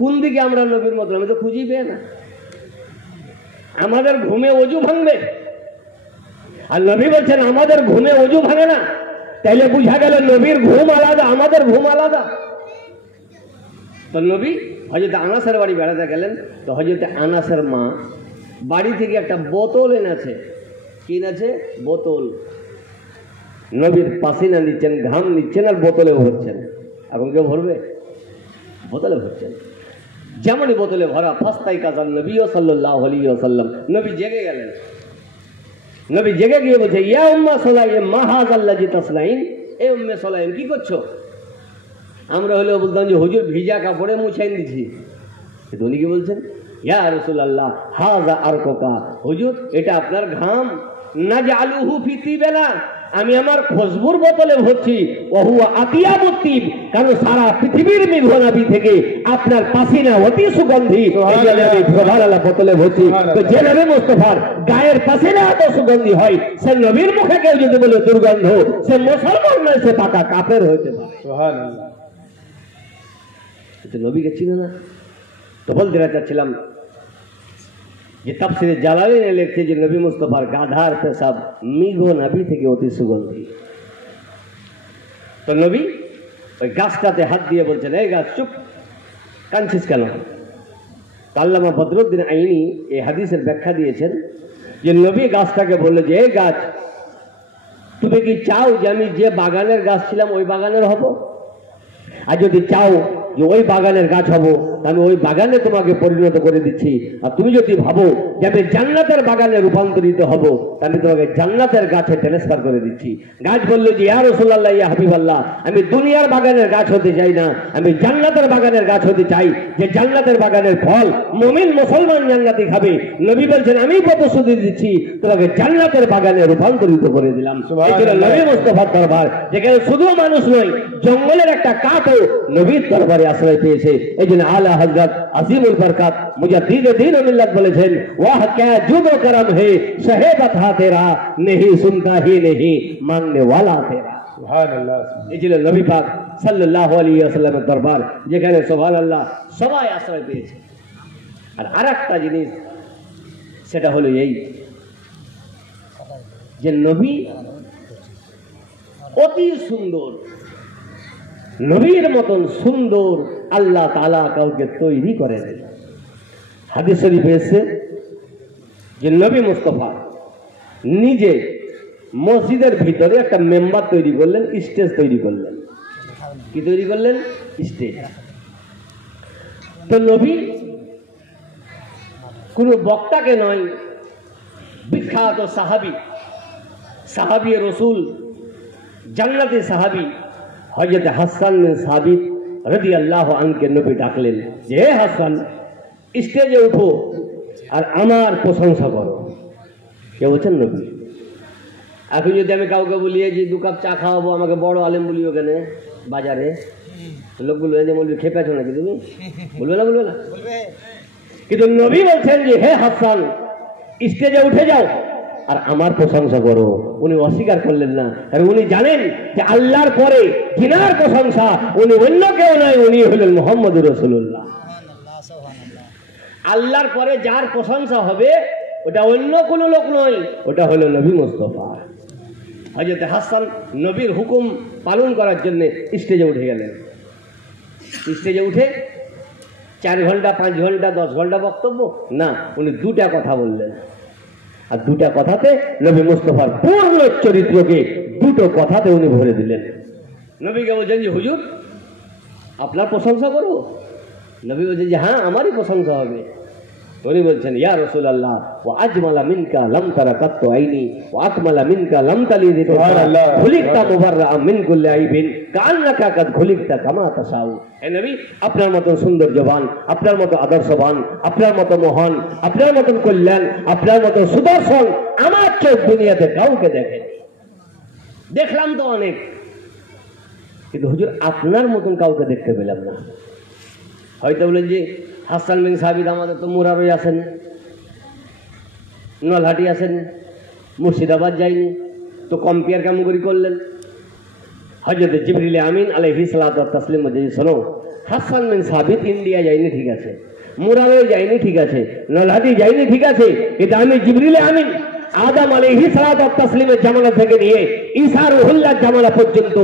কোন দিকে আমরা নবীর মতো? আমি তো খুঁজেই পেয়ে না। আমাদের ঘুমে অজু ভাঙবে আর নবী বলছেন আমাদের ঘুমে অজু ভাঙে না, তাইলে বুঝা গেল নবীর ঘুম আলাদা, আমাদের ঘুম আলাদা। তো নবী হযরত আনাসের বাড়ি বেড়াতে গেলেন। তো হযরত আনাসের মা বাড়ি থেকে একটা বোতল এনেছে। কি এনেছে? বোতল। নবীর পাসিনা নিচ্ছেন, ঘাম নিচ্ছেন, আর বোতলে ভরছেন। এখন কেউ ভরবে? বোতলে ভরছেন। যেমনই বোতলে ভরা ফাস্তাই কাজান নবী সাল্লাল্লাহু আলাইহি ওয়াসাল্লাম, নবী জেগে গেলেন। নবী জেগে গিয়ে বলছে, ইয়া উম্মা সুলাইম মা হাযাল্লাযী তাসনাইন, এ উম্মে সুলাইম কি করছো? আমরা হলেও বলতাম যে হুজুর ভিজা কাপড়ে মুছাইন দিছি। কিন্তু উনি কি বলছেন, ইয়া রাসূলুল্লাহ হাযা আরকুকা, হুজুর এটা আপনার ঘাম। নাজআলুহু ফি তিবিনা, আমি আমার খুশবুর বোতলে ভরছি। ওহুয়া আতিয়াবুত তিব, কারণ সারা পৃথিবীর মিঘনাবি থেকে আপনার পাসিনা অতি সুগন্ধি। সুবহানাল্লাহ, বোতলে ভরছি। তো যে নবী মুস্তাফার গায়ের পাসিনা এত সুগন্ধি হয়, সে নবীর মুখে কেউ যদি বলে দুর্গন্ধ, সে মুসলমান নয়, সে পাকা কাফের হইতে পারে। সুবহানাল্লাহ। তো নবীকে চিনে না। তো বলতে চাচ্ছিলাম যে তাফসিরে জালালাইনে লিখছে যে নবী মুস্তাফার গাধার পেশাব মিঘনাবি থেকে অতি সুগন্ধি। তো নবী ওই গাছটাতে হাত দিয়ে বলছেন, এই গাছ চুপ, কাঁদছিস কেন? আল্লামা বদরুদ্দিন আইনি এই হাদিসের ব্যাখ্যা দিয়েছেন যে নবী গাছটাকে বললো যে, এই গাছ তুমি কি চাও যে আমি যে বাগানের গাছ ছিলাম ওই বাগানের হব? আর যদি চাও যে ওই বাগানের গাছ হব, আমি ওই বাগানে তোমাকে পরিণত করে দিচ্ছি। আর তুমি যদি ভাবো যে আমি জান্নাতের বাগানে রূপান্তরিত হব, আমি তোমাকে জান্নাতের গাছে ট্রান্সফার করে দিচ্ছি। গাছ বললো যে, ইয়া রাসূলুল্লাহ ইয়া হাবিবাল্লাহ, আমি দুনিয়ার বাগানের গাছ হতে চাই না, আমি জান্নাতের বাগানের গাছ হতে চাই, যে জান্নাতের বাগানের ফল মুমিন মুসলমান জান্নাতি খাবে। নবী বলছেন, আমি প্রতিশ্রুতি দিচ্ছি তোমাকে জান্নাতের বাগানে রূপান্তরিত করে দিলাম। নবী মুস্তাফার দরবার, যেখানে শুধু মানুষ নয়, জঙ্গলের একটা কাঠও নবীর দরবারে আশ্রয় পেয়েছে। এই জন্য আলা হযরত আজিমুল বরকত মুজাদ্দিদ দ্বীন ও মিল্লাত বলেছেন, ওয়াহ ক্যা জুদ ও করম হে শাহে বতা তেরা, नहीं सुनता ही नहीं मांगने वाला तेरा। সুবহানাল্লাহ। এই ছিল নবী পাক সাল্লাল্লাহু আলাইহি ওয়াসাল্লামের দরবার, যেখানে সুবহানাল্লাহ সবাই আশ্রয় পেয়েছে। আর আরেকটা জিনিস, সেটা হলো এই যে নবী অতি সুন্দর, নবীর মতন সুন্দর আল্লাহ তাআলা কাউকে তৈরি করেন। হাদিস শরীফে এসেছে যে নবী মুস্তাফা নিজে মসজিদের ভিতরে একটা মেম্বার তৈরি করলেন, স্টেজ তৈরি করলেন। কি তৈরি করলেন? স্টেজ। তো নবী কোনো বক্তাকে নয়, বিখ্যাত সাহাবী, সাহাবী রসুল, জান্নাতি সাহাবী হযরত হাসান বিন সাবিত রাদিয়াল্লাহু আনহু নবী ডাকলেন যে, হে হাসান, স্টেজে উঠো আর আমার প্রশংসা করো। কে বলছেন? নবী। এখন যদি আমি কাউকে বলিয়ে যে 2 কাপ চা খাওয়াবো, আমাকে বড় আলেম বলি ওখানে বাজারে, লোক বলবে যে বলবি খেপে আছো নাকি তুমি? বলবে না? বলবে না? কিন্তু নবী বলছেন যে, হে হাসান, স্টেজে উঠে যাও আর আমার প্রশংসা করো। উনি অস্বীকার করলেন না, আর উনি জানেন যে আল্লাহর পরে যিনার প্রশংসা উনি অন্য কেউ নয়, উনি হলেন মুহাম্মদুর রাসূলুল্লাহ। আল্লাহর পরে যার প্রশংসা হবে ওটা অন্য কোনো লোক নয়, ওটা হলো নবী মুস্তাফা। হযরত হাসান নবীর হুকুম পালন করার জন্য স্টেজে উঠে গেলেন। স্টেজে উঠে 4 ঘন্টা 5 ঘন্টা 10 ঘন্টা বক্তব্য না, উনি 2টা কথা বললেন। আর 2টা কথাতে নবী মুস্তাফার পূর্ণ চরিত্রকে 2টো কথাতে উনি ভরে দিলেন। নবীকে বলছেন যে, হুজুর আপনার প্রশংসা করবো? নবী বলছেন যে, হ্যাঁ আমারই প্রশংসা হবে। উনি বলছেন, ইয়া রাসূলুল্লাহ ওয়া আজমালা মিনকা লাম তারা কাত্তু আইনি ওয়া আকমালা মিনকা লাম তালিদ সুবহানাল্লাহ, খুলিকতা মুবাররাআম মিন কুল্লি আইবিন কাআন্নাকা কাদ খুলিকতা কামা তাশাউ। হে নবী, আপনার মতন সুন্দর জবান, আপনার মতো আদর্শবান, আপনার মতো মহান, আপনার মতন কল্যাণ, আপনার মতো সুদর্শন আমার চোখ দুনিয়াতে কাউকে দেখেনি। দেখলাম তো অনেক, কিন্তু হুজুর আপনার মতন কাউকে দেখতে পেলাম না। হয়তো বলেন যে হাসান বিন সাবিত আমাদের তো মুরারই আছেন, নলহাটি আছেন, মুর্শিদাবাদ যায়নি, তো কম্পেয়ার কেমন করে করলেন? হযরত জিবরিল আমিন আলাইহিস সালাতু ওয়াত তাসলিম বলেন, শোনো, হাসান বিন সাবিত ইন্ডিয়া যায়নি ঠিক আছে, মুরারই যায়নি ঠিক আছে, নলহাটি যায়নি ঠিক আছে, কিন্তু আমি জিবরিল আমিন আদম আলাইহিস সালাতু ওয়াত তাসলিমের জামানা থেকে নিয়ে ঈসা রুহুল্লাহর জামানা পর্যন্ত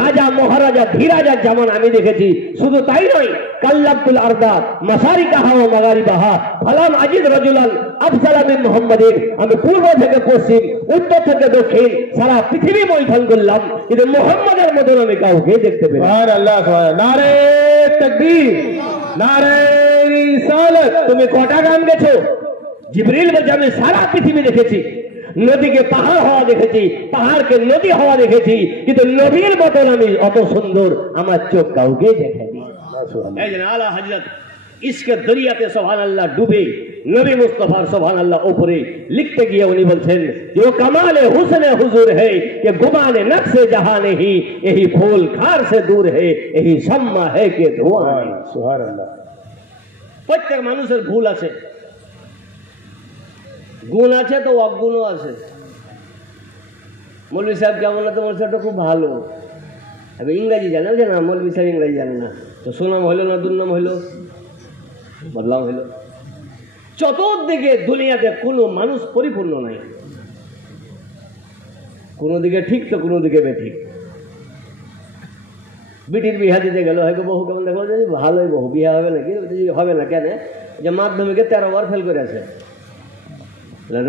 রাজা মহারাজা ধীরাজার জামানা আমি দেখেছি। শুধু তাই নয়, কাল্লাবতুল আরদা মাসারিকাহা ওয়া মাগারিবাহা ফালাম আজিদ রাজুলান আফজালা মিন মুহাম্মাদিন। আমি পূর্ব থেকে পশ্চিম, উত্তর থেকে দক্ষিণ সারা পৃথিবী মৈথন করলাম, কিন্তু মুহাম্মাদের মতন আমি কাউকে দেখতে পেলাম না। সুবহানাল্লাহ, সুবহানাল্লাহ। নারে তাকবীর, নারে রিসালাত। তুমি কটা গান গেছো? জিবরিল বলছে আমি সারা পৃথিবী দেখেছি, নদীকে পাহাড় হওয়া দেখেছি, পাহাড়কে নদী হওয়া দেখেছি, কিন্তু নবীর মতন আমি অত সুন্দর আমার চোখ কাউকে দেখেনি। এই যে আলা হযরত ইসকে দরিয়াতে সুবহানাল্লাহ ডুবে নবী মুস্তাফার সুবহানাল্লাহ উপরে লিখতে গিয়ে উনি বলছেন যে কমালে হুসনে হুজুর है कि गुमाने नक्शे जहां नहीं यही फूल खार से दूर है यही शम्मा है कि धुआं। সুবহানাল্লাহ। প্রত্যেক মানুষের ভুল আছে, গুণ আছে তো অগুণও আছে। মৌলভী সাহেব কেমন আছে? মৌলভী সাহেবটা খুব ভালো, এবার ইংরাজি জানে না, মৌলভী সাহেব ইংরাজি জানে না, তো সুনাম হইলো না দুর্নাম হইলো, বদলাম হইলো। চতুর্দিকে দুনিয়াতে কোনো মানুষ পরিপূর্ণ নাই, কোনো দিকে ঠিক তো কোনো দিকে বেঠিক। বিটির বিহা দিতে গেল, হয়তো বহু কেমন দেখলো যে ভালোই বহু, বিহা হবে নাকি? হবে না কেন? যে মাধ্যমিকে 13 বার ফেল করে আছে,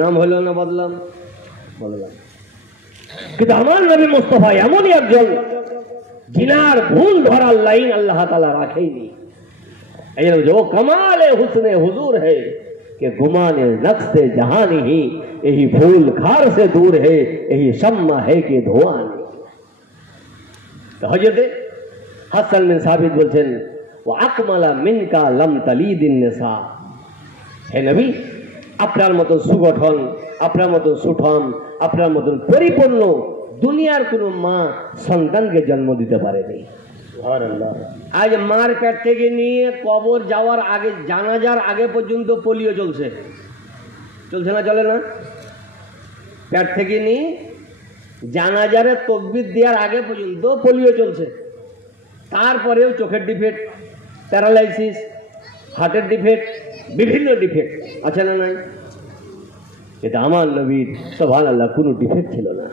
নাম হইল না বদলাম, বদলাম। কিন্তু আমার নবী মুস্তাফা এমনই একজন জিনার ভুল ধরার লাইন আল্লাহ তাআলা রাখেনি। এই যে ও কমালে হুসনে হুজুর है कि गुमाने नक्श से जहां नहीं यही फूल खार से दूर है यही शम्मा है कि धुआं नहीं। तो हजरत হাসান বিন সাবিত বলছেন ওয়া আকমালা মিনকা লাম তালিদিন নিসা। হে নবী, আপনার মতো সুগঠন, আপনার মতো সুঠম, আপনার মতো পরিপূর্ণ দুনিয়ার কোনো মা সন্তানকে জন্ম দিতে পারেনি। সুবহানাল্লাহ। আজ মার পেট থেকে নিয়ে কবর যাওয়ার আগে, জানাজার আগে পর্যন্ত পোলিও চলছে, চলছে না? চলে না? পেট থেকে নিয়ে জানাজারে তকবির দেওয়ার আগে পর্যন্ত পোলিও চলছে। তারপরেও চোখের ডিফেক্ট, প্যারালাইসিস, হার্টের ডিফেক্ট, বিভিন্ন ডিফেক্ট আছে না নাই? এটা আমার নবীর সুবহানাল্লাহ কোনো ডিফেক্ট ছিল না।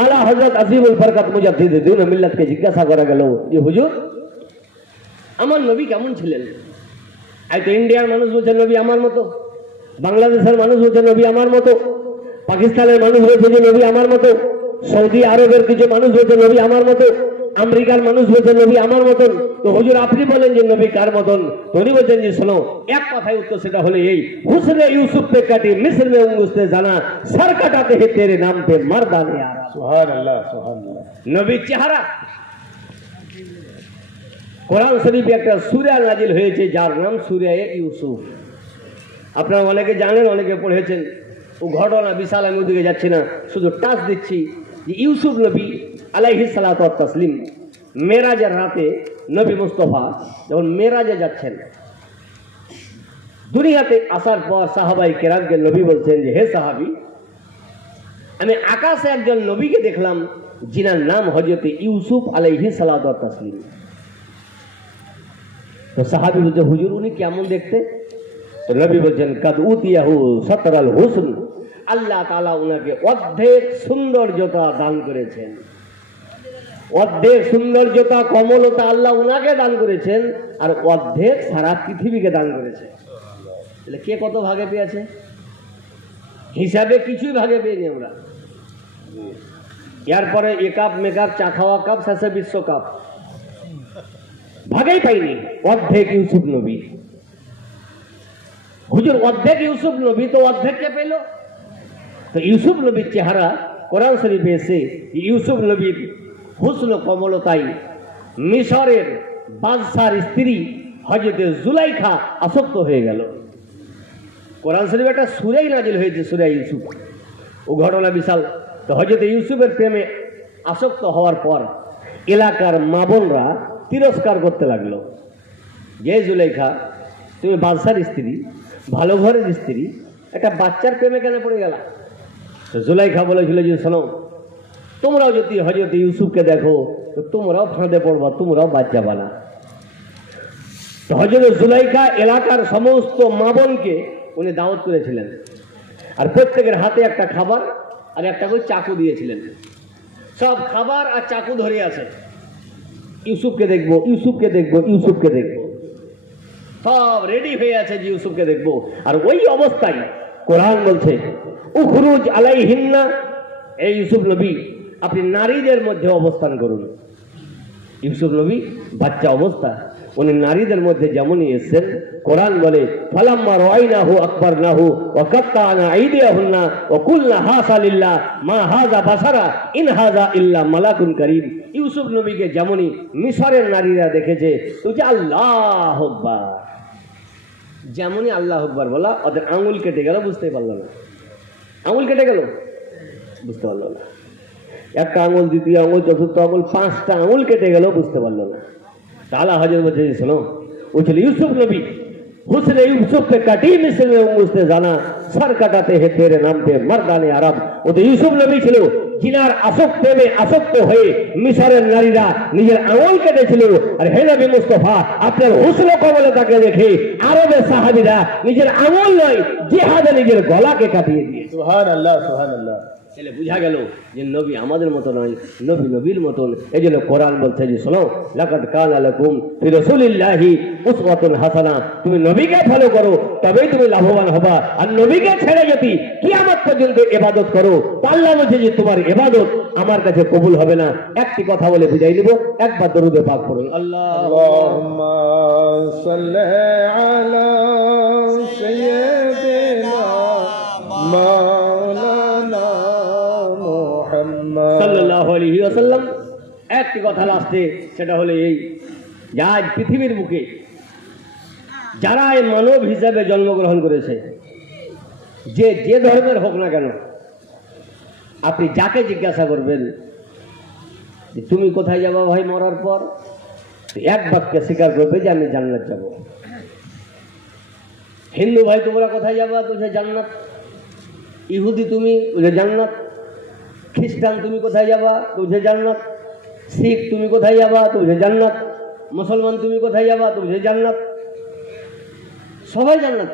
আলা হযরত আজিমুল বরকত মুজাদ্দিদুন মিল্লাতকে জিজ্ঞাসা করা গেল যে হুজুর আমার নবী কেমন ছিলেন? এই তো ইন্ডিয়ার মানুষ বলছে নবী আমার মতো, বাংলাদেশের মানুষ বলছে নবী আমার মতো, পাকিস্তানের মানুষ বলছে যে নবী আমার মতো, সৌদি আরবের কিছু মানুষ বলছে নবী আমার মতো, আমেরিকার মানুষ বলছে নবী আমার মতন। তো হুজুর আপনি বলেন যে নবী কার মতন? উনি বলছেন যে শোনো, এক কথায় উত্তর, সেটা হলো এই হুসনে ইউসুফ पे काटी मिस्र में उंगुस्ते जाना सर कटाते हैं तेरे नाम पे मर्दाने आ रहा। সুবহানাল্লাহ, সুবহানাল্লাহ। নবীর চেহারা। কোরআন শরীফে একটা সূরা নাজিল হয়েছে যার নাম সূরা ইউসুফ। আপনারা অনেকে জানেন, অনেকে পড়েছেন। ও ঘটনা বিশাল, আমি ওদিকে যাচ্ছি না, শুধু টাচ দিচ্ছি যে ইউসুফ নবী আলাইহিস সালাতু ওয়াত তাসলিম মেরাজের রাতে নবী মুস্তাফা যখন মেরাজে যাচ্ছেন, দুনিয়াতে আসার পর সাহাবাই কেরামকে নবী বলছেন যে হে সাহাবী, আমি আকাশে একজন নবীকে দেখলাম যিনার নাম হযরত ইউসুফ আলাইহিস সালাতু ওয়াত তাসলিম। তো সাহাবী বলছে হুজুর উনি কেমন দেখতে? তো নবী বলছেন কাদ উতিয়াহু সাতরাল হুসন, আল্লাহ তাআলা উনাকে অর্ধেক সৌন্দর্যতা দান করেছেন, অর্ধেক সৌন্দর্যতা কমলতা আল্লাহ উনাকে দান করেছেন, আর অর্ধেক সারা পৃথিবীকে দান করেছেন। তাহলে কে কত ভাগে পেয়েছে? হিসাবে কিছুই ভাগে পেয়েছি আমরা। এরপরে একাপ মেকাপ চা খাওয়া কাপ, শেষে বিশ্বকাপ, ভাগেই পাইনি। অর্ধেক ইউসুফ নবী। হুজুর অর্ধেক ইউসুফ নবী, তো অর্ধেক কে পেল? তো ইউসুফ নবীর চেহারা কোরআন শরীফে এসে ইউসুফ নবীর হুসন কমলতাই মিশরের বাদশার স্ত্রী হযরত জুলাইখা আসক্ত হয়ে গেল। কোরআন শরীফে একটা সূরাই নাজিল হয়েছে, সূরা ইউসুফ। ও ঘটনা বিশাল। তো হযরত ইউসুফের প্রেমে আসক্ত হওয়ার পর এলাকার মা বোনরা তিরস্কার করতে লাগলো যে জুলাইখা তুমি বাদশার স্ত্রী, ভালো ঘরের স্ত্রী, একটা বাচ্চার প্রেমে কেন পড়ে গেলা? তো জুলাইখা বলেছিল যে শোনো, তোমরাও যদি হযরত ইউসুফকে দেখো তো তোমরাও ফাঁদে পড়বা, তোমরাও বাচ্চা বানা। তো হযরত জুলাইখা এলাকার সমস্ত মা বোনকে উনি দাওয়াত করেছিলেন। আর প্রত্যেকের হাতে একটা খাবার আর একটা করে চাকু দিয়েছিলেন। সব খাবার আর চাকু ধরে আছে, ইউসুফকে দেখবো, ইউসুফকে দেখবো, ইউসুফকে দেখবো, সব রেডি হয়ে আছে যে ইউসুফকে দেখবো। আর ওই অবস্থায় কোরআন বলছে উখরুজ আলাইহিন্না, এই ইউসুফ নবী আপনি নারীদের মধ্যে অবস্থান করুন। ইউসুফ নবী বাচ্চা অবস্থা, উনি নারীদের মধ্যে যেমনই এসেছেন, কোরআন বলে ফালাম্মা রাআইনাহু আকবারনাহু ওয়া কাত্তানা আইদিয়াহুন্না ওয়া কুলনা হাসা লিল্লাহ মা হাযা বাশারা ইন হাযা ইল্লা মালাকুন কারীম। ইউসুফ নবীকে যেমনই মিশরের নারীরা দেখেছে, তো যে আল্লাহু আকবার, যেমনই আল্লাহু আকবার বলা, ওদের আঙুল কেটে গেল, বুঝতে পারলো না। আঙুল কেটে গেল, বুঝতে পারলো না। একটা আঙুল, দ্বিতীয় আঙুল, চতুর্থ আঙুল, 5টা আঙুল কেটে গেল, বুঝতে পারলো না। ताला हजर बच्चे सुनो, वो चले यूसुफ नबी हुस्न यूसुफ पे कटी मिस्र में मुझसे जाना, सर कटाते हैं तेरे नाम पे मर्दाने अरब। वो तो यूसुफ नबी ছিল জিনার আসক্তে আসক্ত হয়ে মিশরের নারীরা নিজের আঙুল কেটেছিল। আর হে নবী মুস্তাফা, আপনার হুসন কমলে তাকে দেখে আরবের সাহাবীরা নিজের আঙুল নয়, জিহাদে নিজের গলাকে কাটিয়ে দিয়েছে। সুবহানাল্লাহ, সুবহানাল্লাহ। তাহলে বোঝা গেল যে নবী আমাদের মতো নয়, নবী নবীর মতন। এই জন্য কোরআন বলছে যে শোনো, লাকাদ কানা লাকুম ফি রাসূলিল্লাহি উসওয়াতুন হাসানা, তুমি নবীকে ফলো করো তবেই তুমি লাভবান হবা। আর নবীকে ছেড়ে যদি কিয়ামত পর্যন্ত ইবাদত করো, আল্লাহ বলছে যে তোমার ইবাদত আমার কাছে কবুল হবে না। একটি কথা বলে বুঝাই দিব, একবার দরুদে পাক পড়ুন। আল্লাহুম্মা সাল্লি আলা সাইয়্যিদিনা মাওলানা মুহাম্মদ সাল্লাল্লাহু আলাইহি ওয়াসাল্লাম। একটি কথা লাস্টে, সেটা হলো এই যে আজ পৃথিবীর বুকে যারা এই মানব হিসাবে জন্মগ্রহণ করেছে, যে ধর্মের হোক না কেন, আপনি যাকে জিজ্ঞাসা করবেন যে তুমি কোথায় যাবো ভাই মরার পর, এক বাক্যে স্বীকার করবে যে আমি জান্নাত যাব। হিন্দু ভাই তোমরা কোথায় যাবা, তুঝে জান্নাত। ইহুদি তুমি, তুঝে জান্নাত। খ্রিস্টান তুমি কোথায় যাবা, তুঝে জান্নাত। শিখ তুমি কোথায় যাবা, তুঝে জান্নাত। মুসলমান তুমি কোথায় যাবা, তুঝে জান্নাত। সবাই জান্নাত।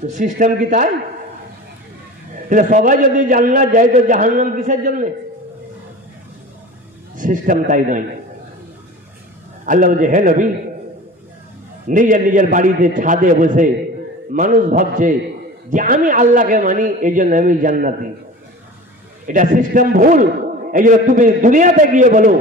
তো সিস্টেম কি তাই? তাহলে সবাই যদি জান্নাত যায় তো জাহান্নাম কিসের জন্য? সিস্টেম তাই নয়। আল্লাহ বলছে হে নবী, নিজের নিজের বাড়িতে ছাদে বসে মানুষ ভাবছে যে আমি আল্লাহকে মানি, এই জন্য আমি জান্নাতি। এটা সিস্টেম ভুল। এই জন্য তুমি দুনিয়াতে গিয়ে বলো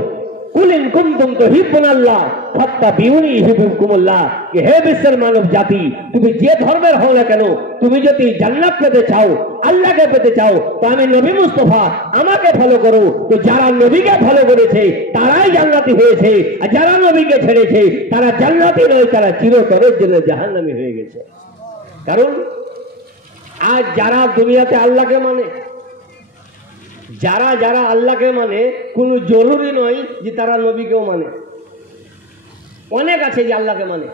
কুল ইন কুনতুম তুহিব্বুনাল্লাহ ফাত্তাবিউনি ইউহিব্বুকুমুল্লাহ, যে হে বিশ্বের মানব জাতি, তুমি যে ধর্মের হও না কেন, তুমি যদি জান্নাত পেতে চাও, আল্লাহকে পেতে চাও, তো আমি নবী মুস্তাফা আমাকে ফলো করো। তো যারা নবীকে ফলো করেছে তারাই জান্নাতি হয়েছে, আর যারা নবীকে ছেড়েছে তারা জান্নাতি নয়, তারা চিরতরের জন্য জাহান্নামী হয়ে গেছে। কারণ আজ যারা দুনিয়াতে আল্লাহকে মানে, যারা যারা আল্লাহকে মানে, কোনো জরুরি নয় যে তারা নবীকেও মানে। অনেক আছে যে আল্লাহকে মানে,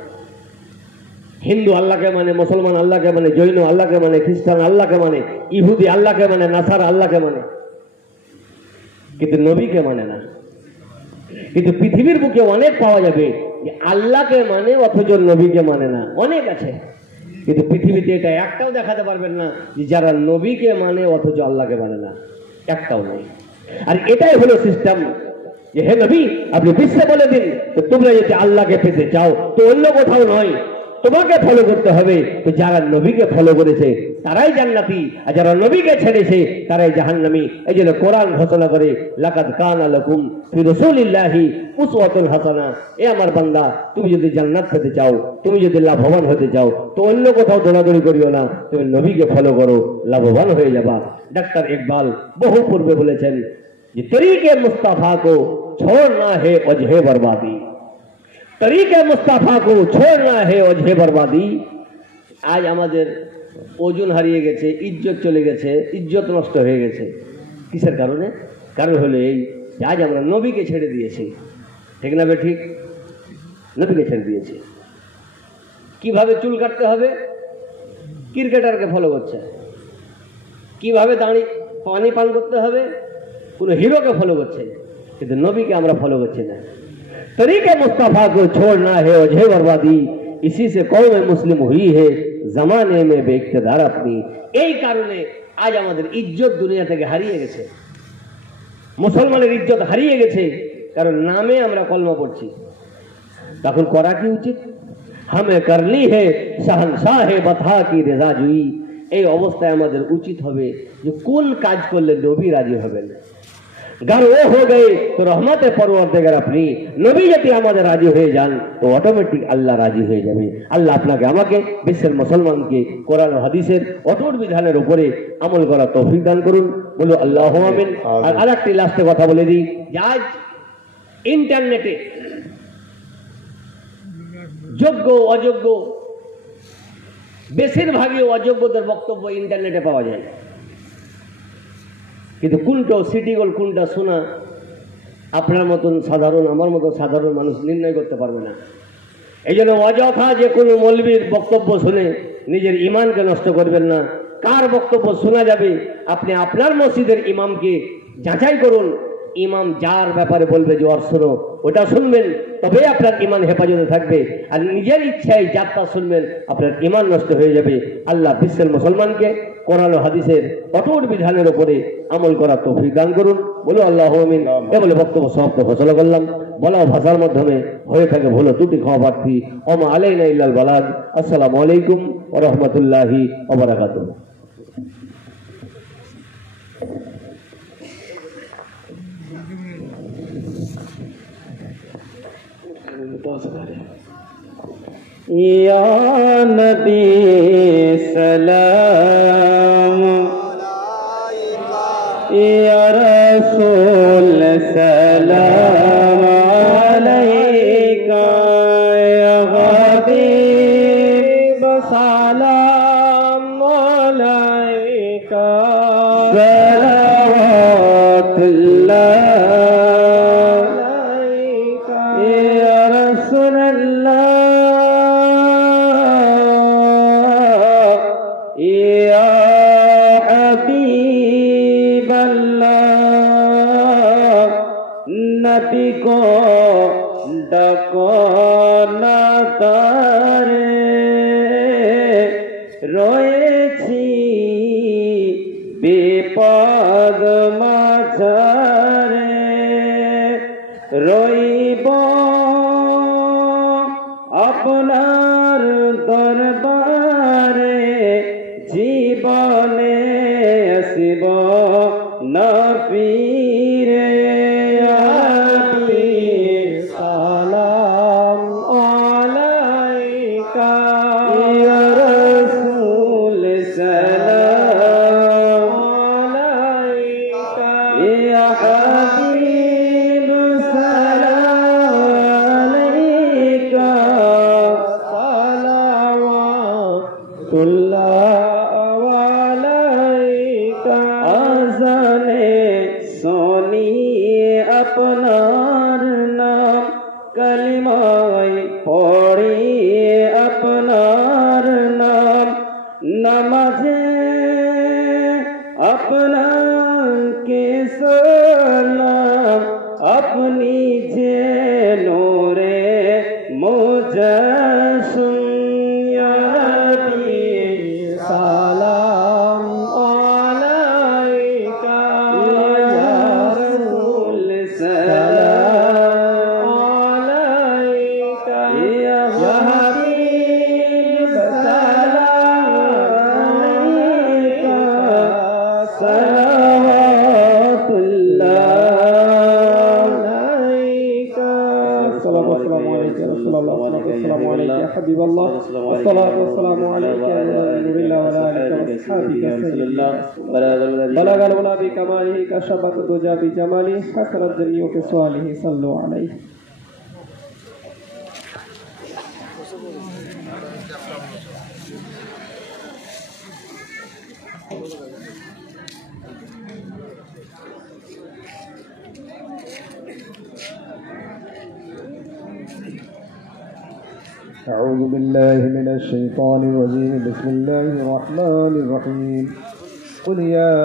হিন্দু আল্লাহকে মানে, মুসলমান আল্লাহকে মানে, জৈন আল্লাহকে মানে, খ্রিস্টান আল্লাহকে মানে, ইহুদি আল্লাহকে মানে, নাসারা আল্লাহকে মানে, কিন্তু নবীকে মানে না। কিন্তু পৃথিবীর বুকে অনেক পাওয়া যাবে যে আল্লাহকে মানে অথচ নবীকে মানে না, অনেক আছে। কিন্তু পৃথিবীতে এটা একটাও দেখাতে পারবেন না যে যারা নবীকে মানে অথচ আল্লাহকে মানে না, একটাও নেই। আর এটাই হলো সিস্টেম যে হে নবী আপনি বিশ্বে বলে দিন, তো তোমরা যদি আল্লাহকে পেতে চাও তো অন্য কোথাও নয়, তোমাকে ফলো করতে হবে। তো যারা নবীকে ফলো করেছে তারাই জান্নাতি, আর যারা নবীকে ছেড়েছে তারাই জাহান্নামী। এই জন্য কোরআন ঘোষণা করে লাকাদ কানা লাকুম ফি রাসূলিল্লাহি উসওয়াতুন হাসানা। এ আমার বান্দা, তুমি যদি জান্নাত পেতে চাও, তুমি যদি লাভবান হতে চাও, তো অন্য কোথাও দৌড়াদৌড়ি করিও না, তুমি নবীকে ফলো করো, লাভবান হয়ে যাবা। ডাক্তার ইকবাল বহু পূর্বে বলেছেন যে তরিকে মুস্তাফা কো छोड़ना है वजह बर्बादी, तरीके मुस्ताफा को छोड़ना है वजह बर्बादी। आज আমাদের ওজন হারিয়ে গেছে, ইজ্জত চলে গেছে, ইজ্জত নষ্ট হয়ে গেছে। কিসের কারণে? কারণ হলো এই যে আজ আমরা নবীকে ছেড়ে দিয়েছি। ঠিক না বে ঠিক? নবীকে ছেড়ে দিয়েছি। কিভাবে চুল কাটতে হবে ক্রিকেটারকে ফলো করছে, কিভাবে দাঁড়িয়ে পানি পান করতে হবে কোনো হিরোকে ফলো করছে, কিন্তু নবীকে আমরা ফলো করছি না। तरीके मुस्तफा को छोड़ना है वजह बर्बादी, इसी से कौम मुस्लिम हुई है জামানে মে বেইক্তেদার আপনি। এই কারণে আজ আমাদের ইজ্জত দুনিয়া থেকে হারিয়ে গেছে, মুসলমানের ইজ্জত হারিয়ে গেছে, কারণ নামে আমরা কলমা পড়ছি। তখন করা কি উচিত? হামে করনি হে শাহনশাহ বতা কি রেজা জুই। এই অবস্থায় আমাদের উচিত হবে যে কোন কাজ করলে নবী রাজি হবেন। গার ও হয়ে গয়ে তো রহমতে পরওয়ারদিগার আপনি। নবী যদি আমাদের রাজি হয়ে যান তো অটোমেটিক আল্লাহ রাজি হয়ে যাবে। আল্লাহ আপনাকে আমাকে বিশ্বের মুসলমানকে কোরআন ও হাদিসের অটুট বিধানের উপরে আমল করার তৌফিক দান করুন, বলো আল্লাহ আমিন। আর আরেকটি লাস্টে কথা বলে দিই যে আজ ইন্টারনেটে যোগ্য অযোগ্য, বেশিরভাগই অযোগ্যদের বক্তব্য ইন্টারনেটে পাওয়া যায়, কিন্তু কোনটা সিটি গোল্ড কোনটা শোনা আপনার মতন সাধারণ, আমার মতন সাধারণ মানুষ নির্ণয় করতে পারবে না। এই জন্য অযথা যে কোনো মৌলবীর বক্তব্য শুনে নিজের ইমানকে নষ্ট করবেন না। কার বক্তব্য শোনা যাবে আপনি আপনার মসজিদের ইমামকে যাচাই করুন। ইমাম যার ব্যাপারে বলবে যে ওর শোনো, ওটা শুনবেন, তবে আপনার ইমান হেফাজতে থাকবে। আর নিজের ইচ্ছায় যাত্রা শুনবেন, আপনার ইমান নষ্ট হয়ে যাবে। আল্লাহ বিশ্বের মুসলমানকে কোরআন ও হাদিসের অটুট বিধানের উপরে আমল করার তৌফিক দান করুন, বলো আল্লাহ আমিন। এ বলে বক্তব্য সমাপ্ত ঘোষণা করলাম। বলা ভাষার মাধ্যমে হয়ে থাকে ভুল ত্রুটি ক্ষমা প্রার্থী। ওমা আলাইনা ইল্লাল বালাগ। আসসালামু আলাইকুম ওয়া রাহমাতুল্লাহি ওয়া বারাকাতুহু। या नबी सलाम, या रसूल सलाम अलैका, या हबीब सलाम अलैका, सलावतुल्लाह अलैका, या रसूलल्लाह, या हबीब अल्लाह। नबी को डको ना तारे, রয়েছি বিপদ মাঝারে, রইব আপনার দরবারে, জীবনে আসিব না ফিরে। সালাম আলাইকা, ইয়া রাসূল সালাম আলাইকা, ইয়া হাবিব সালাম আলাইকা, সালাওয়াতুল্লাহ আলাইকা। আজানে শুনি আপনার নাম, কলিমায় পড়ি আপনার নাম, নামাজে আপনাকে সালাম, আপনি যে নূরে মুজাসসিম। ইয়া নবী সালাম আলাইকা, ইয়া রাসূল সালাম আলাইকা, ইয়া হাবিব সালাম আলাইকা, সালাওয়াতুল্লাহ আলাইকা। الصلاة والسلام عليك يا رسول الله، والسلام عليك يا حبيب الله، والصلاة والسلام عليك يا نور الله وعلى آلك وأصحابك سيدنا. بلغ العلا بكماله، كشفت الدجى بجماله، حسنت جميع خصاله، صلوا عليه. أعوذ بالله من الشيطان الرجيم. بسم الله الرحمن الرحيم. قل يا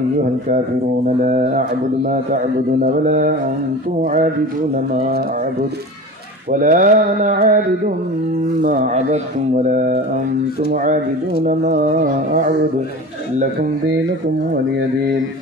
أيها الكافرون لا أعبد ما تعبدون ولا أنتم عابدون ما أعبد ولا أنا عابد ما عبدتم ولا أنتم عابدون ما أعبد لكم دينكم ولي دين